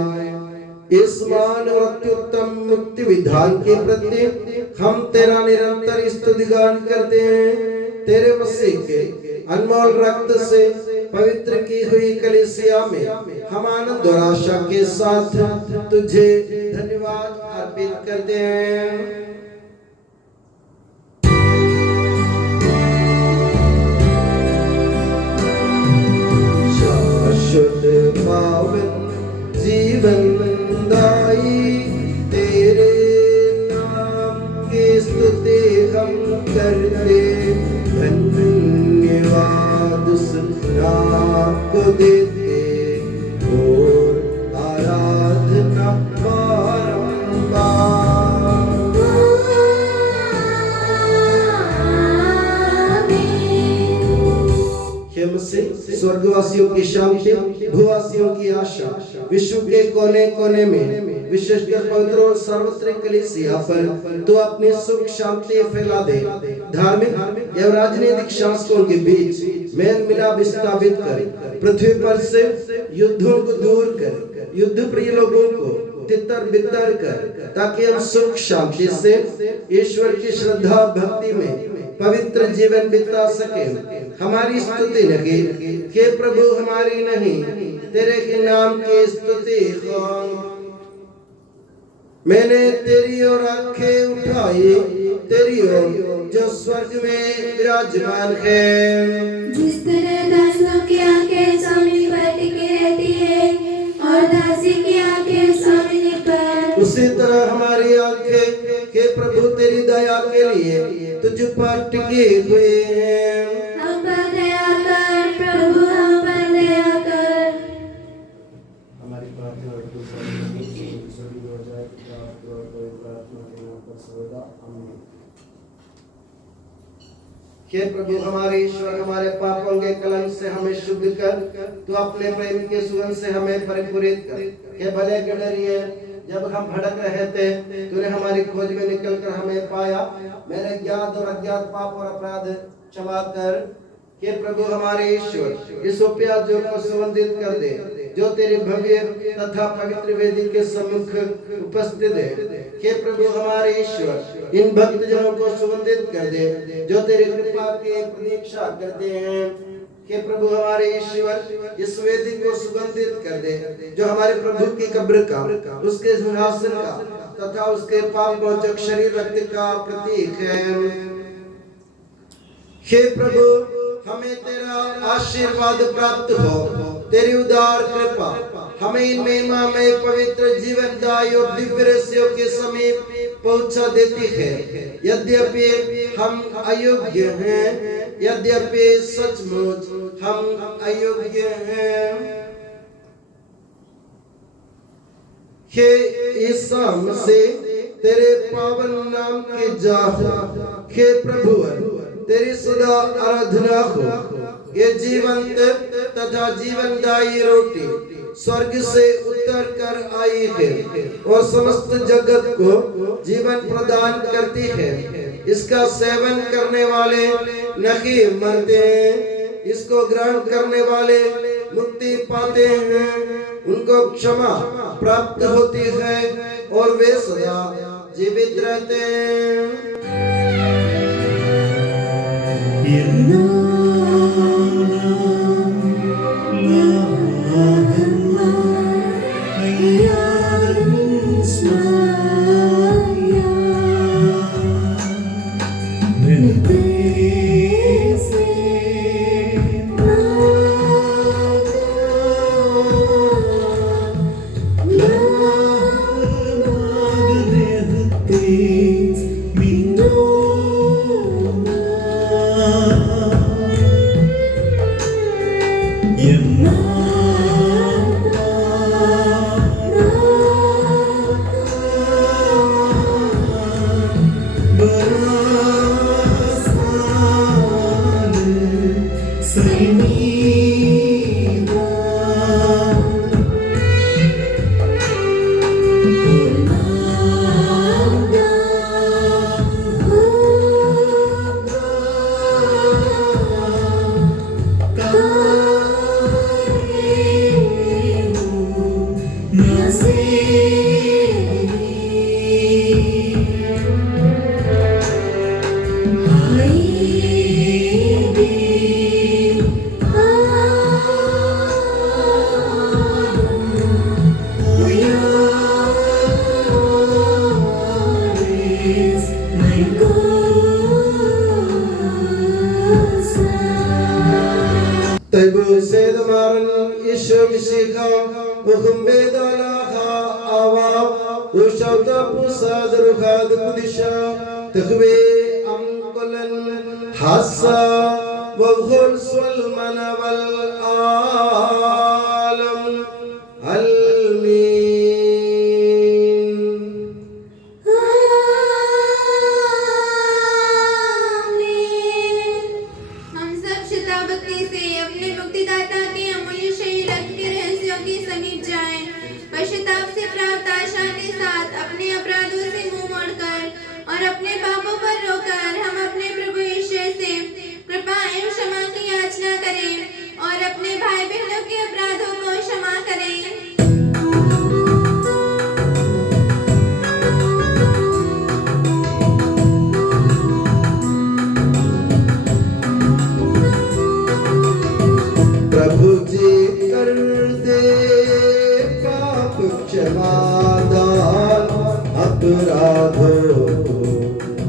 इस मान और अत्युत्तम मुक्ति विधान के प्रति हम तेरा निरंतर स्तुतिगान करते हैं। तेरे मसीह के अनमोल रक्त से पवित्र की हुई कलीसिया में हम आनंद और आशा के साथ तुझे धन्यवाद अर्पित करते हैं। शाश्वत पावन जीवन दाई तेरे नाम की स्तुति हम करते, धन्यवाद उस नाम को देते और आराधना बारंबार। स्वर्गवासियों की शांति भूवासियों की आशा विश्व के कोने कोने में विशेषकर पवित्र और सार्वत्रिक कलीसिया पर तो अपनी सुख शांति फैला दे। धार्मिक एवं राजनीतिक शासकों के बीच मेल मिलाप स्थापित कर पृथ्वी पर से युद्धों को दूर कर युद्ध प्रिय लोगों को तितर बितर कर ताकि हम सुख शांति से ईश्वर की श्रद्धा भक्ति में पवित्र जीवन बिता सके। हमारी स्तुति लगे कि प्रभु हमारी नहीं तेरे के नाम की स्तुति हो। मैंने तेरी ओर आंखें उठाई तेरी ओर जो स्वर्ग में विराजमान है। जिस तरह दासों की आंखें स्वामी पर टिकी रहती है हमारी आंखें हे प्रभु तेरी दया के लिए तुझ पर टिकी हुई हैं। हम पर दया कर प्रभु, हम पर दया कर। हमारी प्रार्थना और दूसरी हो जाए तो प्रार्थना के नाम पर सर्वदा आमीन। हे प्रभु हमारे ईश्वर, हमारे पापों के कलंक से हमें शुद्ध कर, तू अपने प्रेम के सुगंध से हमें परिपूरित कर। हे भले के डरिए, जब हम भटक रहे थे तूने हमारी खोज में निकलकर हमें पाया। मेरे ज्ञात और अज्ञात पाप और अपराध क्षमा कर। हे प्रभु हमारे ईश्वर, इस प्याजों को सुगंधित कर दे जो तेरे भव्य तथा पवित्र वेदी के सम्मुख उपस्थित है। हे प्रभु हमारे ईश्वर, इन भक्त जनों को सुगंधित कर दे जो तेरी कृपा की प्रतीक्षा करते हैं। हे प्रभु हमारे ईश्वर, इस वेदी को सुगंधित कर दे जो हमारे प्रभु की कब्र का, उसके सिंहासन का तथा उसके पाप मोचक शरीर रक्त का प्रतीक है। हे प्रभु हमें तेरा आशीर्वाद प्राप्त हो, तेरी उदार कृपा हमें इन महिमा में पवित्र जीवनदायी और दिव्य रहस्यों के समीप पहुंचा देती है। यद्यपि हम अयोग्य हैं, यद्यपि सचमुच हम अयोग्य हैं। हे ईसा मसीह, तेरे पावन नाम के जाहो। हे प्रभु तेरी सदा आराधना हो। ये जीवंत तथा जीवनदायी रोटी स्वर्ग से उतर कर आई है और समस्त जगत को जीवन प्रदान करती है। इसका सेवन करने वाले नहीं मरते हैं, इसको ग्रहण करने वाले मुक्ति पाते हैं, उनको क्षमा प्राप्त होती है और वे सदा जीवित रहते हैं।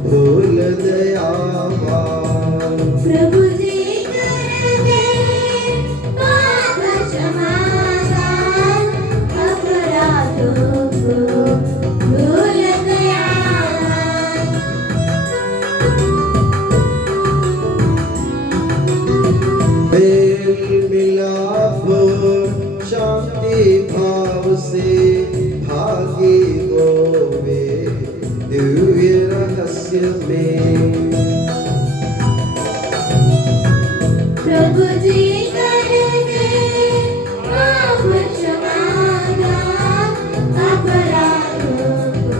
भूल गया से भागी होवे दिव्य रहस्य में। प्रभु जी करेंगे पाप क्षमा अपराधों को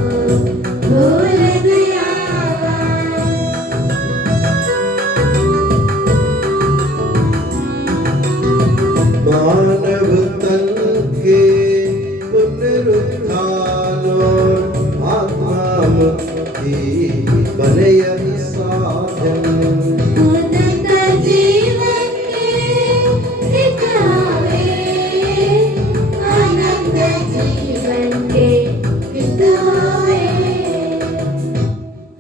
भूल गया। मानव तन के पुनरुत्थान और आत्मा मुक्ति बने यही साधन। उन्नत जीवन के दिखावे, आनंद जीवन के बितावे।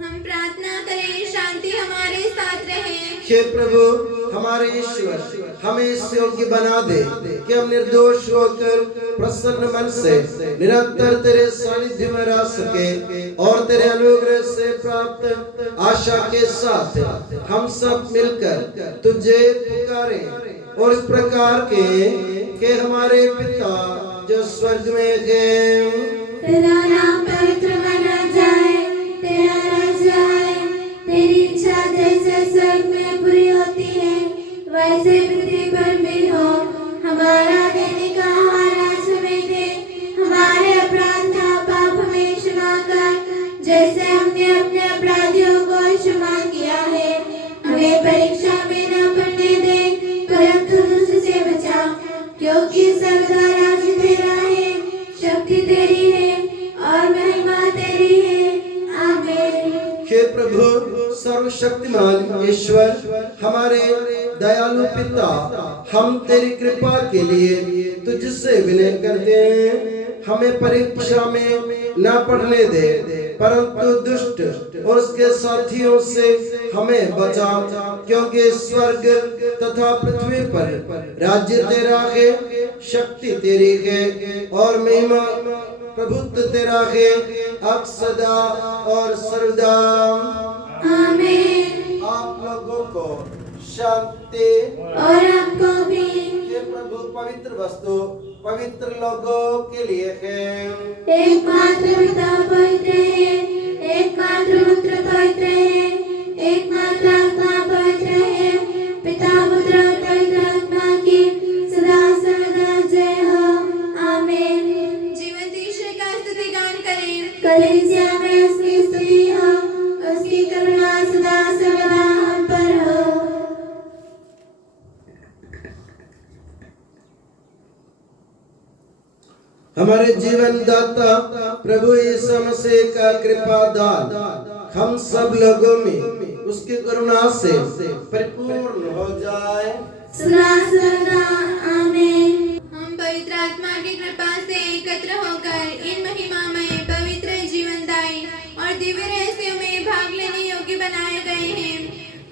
हम प्रार्थना करें, शांति हमारे साथ रहे। हे प्रभु हमारे ईश्वर, हमें इस योग्य बना दे कि हम निर्दोष होकर प्रसन्न मन से निरंतर तेरे सानिध्य में रह सके और तेरे अनुग्रह से प्राप्त आशा के साथ हम सब मिलकर तुझे पुकारे और इस प्रकार के हमारे पिता जो स्वर्ग में है, तेरा नाम पवित्र माना जाए, तेरा राज्य आए, तेरी इच्छा जैसे स्वर्ग में पूरी होती है वैसे पृथ्वी पर भी हो। हमारा दैनिक आहार आज हमें दे, हमारे अपराध का पाप हमें क्षमा कर जैसे हमने अपने अपराधियों को क्षमा किया है। हमें परीक्षा में न पड़ने दे परंतु दुष्ट से बचा, क्योंकि सर्वदा राज्य तेरा है, शक्ति तेरी है और महिमा तेरी है। आमीन। हे प्रभु सर्वशक्तिमान ईश्वर, हमारे दयालु पिता, हम तेरी कृपा के लिए तुझसे विनय करते हैं। हमें परीक्षा में न पढ़ने दे परंतु दुष्ट और उसके साथियों से हमें बचा, क्योंकि स्वर्ग तथा पृथ्वी पर राज्य तेरा है, शक्ति तेरी है और महिमा प्रभुत्व तेरा है अब सदा और सर्वदा। आमीन। आप लोगों को शांति। और आपको भी। हे प्रभु पवित्र वस्तु पवित्र लोगों के लिए है। एकमात्र पिता पवित्र है, एकमात्र पुत्र पवित्र है, एकमात्र आत्मा पवित्र है। पिता पुत्र और पवित्र आत्मा की सदा सर्वदा जय हो। आमीन। जीवंत ईश्वर का स्तुति गान करें। कलीसिया में उसकी स्तुति हो, उसकी करुणा सदा सर्वदा हम पर हो। हमारे जीवन दाता प्रभु यीशु मसीह का कृपा दान हम सब लोगों में उसकी करुणा से परिपूर्ण हो जाए। सदा सर्वदा आमीन। हम पवित्र आत्मा की कृपा से एकत्र होकर इन महिमामय पवित्र जीवनदायी और दिव्य रहस्यों में भाग लेने योग्य बनाए गए हैं।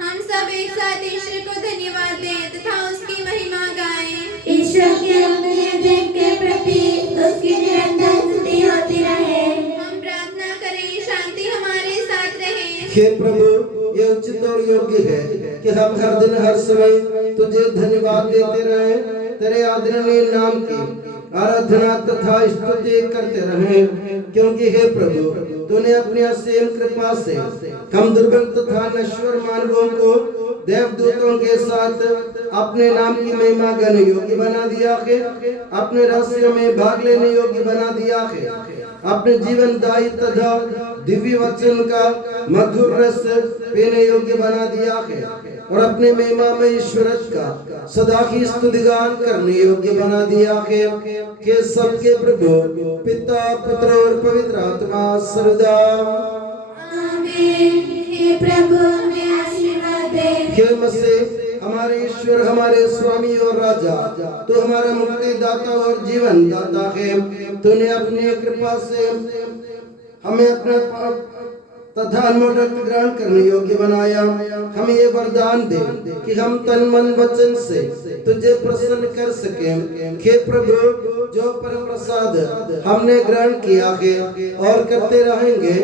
हम सब एक साथ ईश्वर को धन्यवाद दें तथा उसकी महिमा गाएं। ईश्वर के अनन्य प्रेम के प्रति उसकी निरंतर स्तुति होती रहे। हम प्रार्थना करें, शांति हमारे साथ रहे। हे प्रभु ये उचित और योग्य है कि हम हर दिन हर समय तुझे धन्यवाद देते रहे, तेरे आदरणीय नाम की आराधना तथा स्तुति करते रहे, क्योंकि हे प्रभु तूने अपनी असीम कृपा से हम दुर्बल तथा नश्वर मानवों को देवदूतों के साथ अपने नाम की महिमा गाने योग्य बना दिया है, अपने रहस्यों में भाग लेने योग्य बना दिया है, अपने जीवन दायी तथा दिव्य वचन का मधुर रस पीने योग्य बना दिया है और अपने महिमा में ईश्वर का सदा की स्तुतिगान करने योग्य बना दिया है कि सबके प्रभु पिता पुत्र और पवित्र आत्मा सर्वदा। आमीन। हे प्रभु हमें आशीर्वाद दे। हे मसीह हमारे ईश्वर, हमारे स्वामी और राजा, तू हमारा मुक्ति दाता और जीवन दाता है। तूने अपनी कृपा से हमें अपने तथा अनमोल रक्त ग्रहण करने योग्य बनाया। हमें ये वरदान दे कि हम तन मन वचन से तुझे प्रसन्न कर सके। हे प्रभु, जो परम प्रसाद हमने ग्रहण किया है और करते रहेंगे,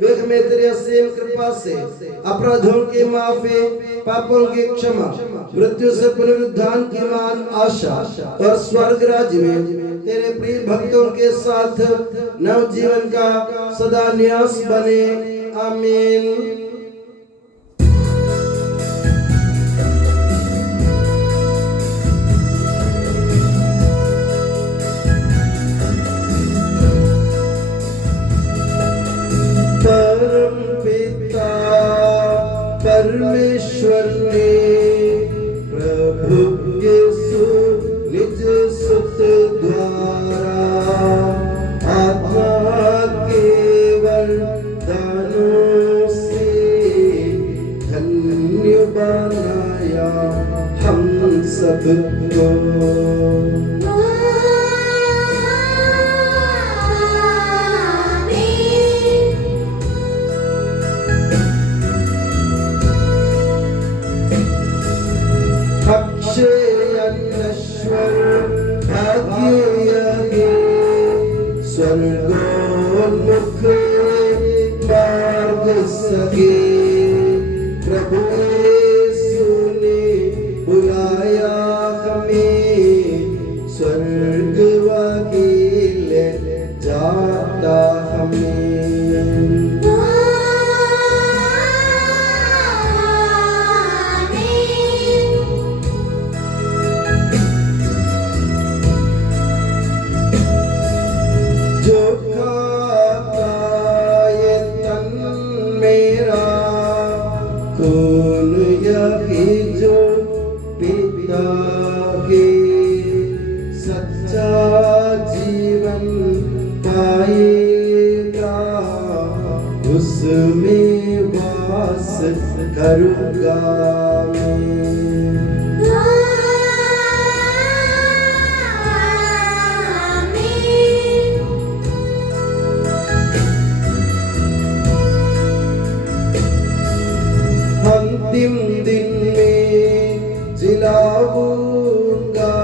वे हमें तेरी असीम कृपा से अपराधों की माफी, पापों की क्षमा, मृत्यु से पुनरुत्थान की मान आशा और स्वर्ग राज्य में तेरे प्रिय भक्तों के साथ नव जीवन का सदा न्यास बने। आमीन। परम पिता परमेश्वर ने प्रभु यीशु निज सुत द्वारा आत्मा के वरदानों से धन्य बनाया हम सबको। अक्षयनश्वर भाग्ययगे स्वर्गोन्मुख मार्ग सगे, प्रभु यीशु ने बुलाया हमें, स्वर्ग वकील जाता हमें। खून यही जो पिता के सच्चा जीवन पाएगा, उसमें वास करूँगा मैं। अंतिम दिन में जिलाऊंगा,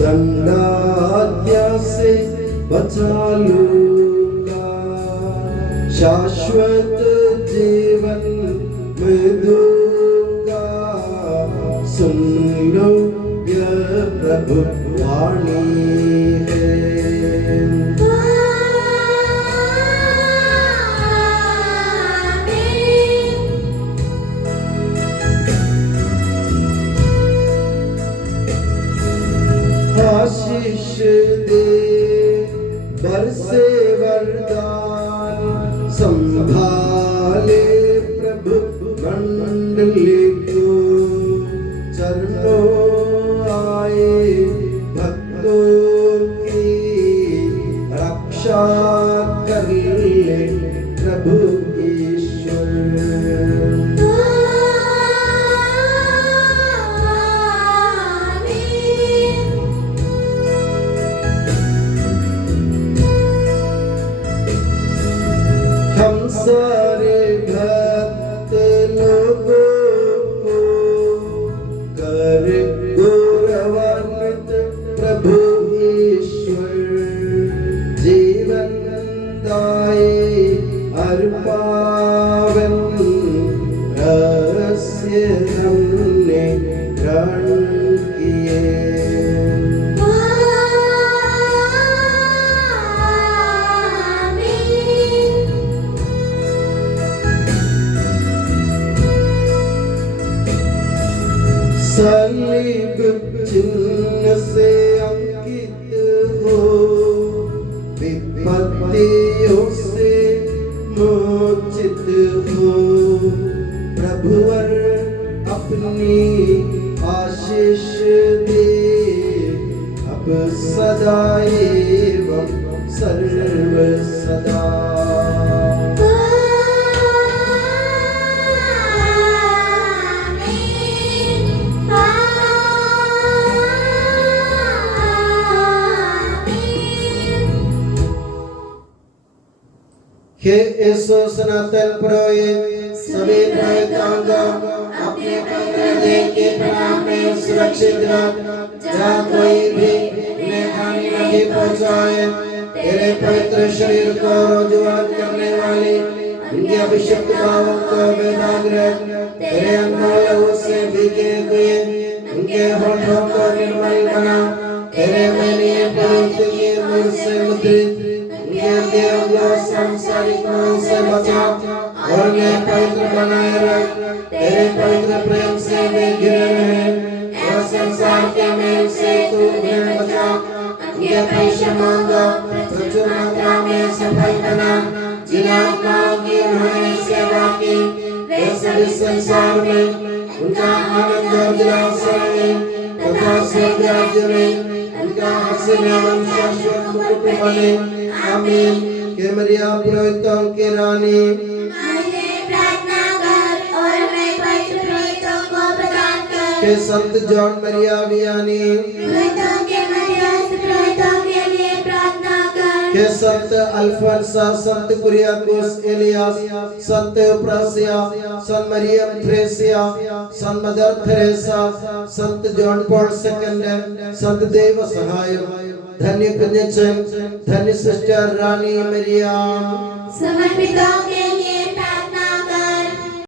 दंडाज्ञा से बचा लूंगा, शाश्वत जीवन में दूंगा। सुन लो यह प्रभु वाणी है। आशीष दे बरसे वरदान, संभाले प्रभु मंडली को, चरणों आए भक्तों की रक्षा कर ले प्रभु ईश्वर। हम सारे भक्त लोगों को कर गौरवान्वित प्रभु ईश्वर, जीवन दायी हर पावन रहस्य हमने ग्रहण किए। सलीब चिन्ह से अंकित हो, विपत्तियों से मोचित हो, प्रभुवर अपनी आशीष दे, अब सदा एवं सर्व सदा। कि इस सनातन पुरोहित सभी पुरोहितों को अपने पवित्र देह के प्रणाम में सुरक्षित रख, जहाँ कोई भी उन्हें हानि नहीं पहुँचाए। तेरे पवित्र शरीर को रोजुआत करने वाली उनके अभिषिक्त भावों को बेदाग रख, तेरे अनमोल लहू से भीगे हुए उनके होठों को निर्मल बना, तेरे मैंने पवित्र की नूर से मुद्रित उनके देह को सांसारिक मोह से बचा और उन्हें पवित्र बनाए रख। तेरे पवित्र प्रेम से वे घिरे रहे और संसार के मेल से तू उन्हें बचा। उनके परिश्रमों को प्रचुर मात्रा में सफल बना, जिन आत्माओं की उन्होंने सेवा की वे सभी संसार में उनका आनंद और दिलासा में तथा स्वर्ग राज्य में उनका हसीन एवं शाश्वत मुकुट बने। आमीन। कि मरिया पुरोहितों की रानी हमारे प्रार्थना कर और हमें पवित्र पुरोहितों को प्रदान कर। के संत जॉन मरिया वियानी पुरोहितों के मध्यस्थ पुरोहितों के लिए प्रार्थना कर। के संत अल्फोंसा, संत कुरियाकोस एलियास, संत प्रासिया, संत मरियम थ्रेसिया, संत मदर थेरेसा, संत जॉन पॉल सेकंड, संत देव सहाय, धन्य कन्याचन, धन्य सिस्टर रानी मरियम, समर्पितों के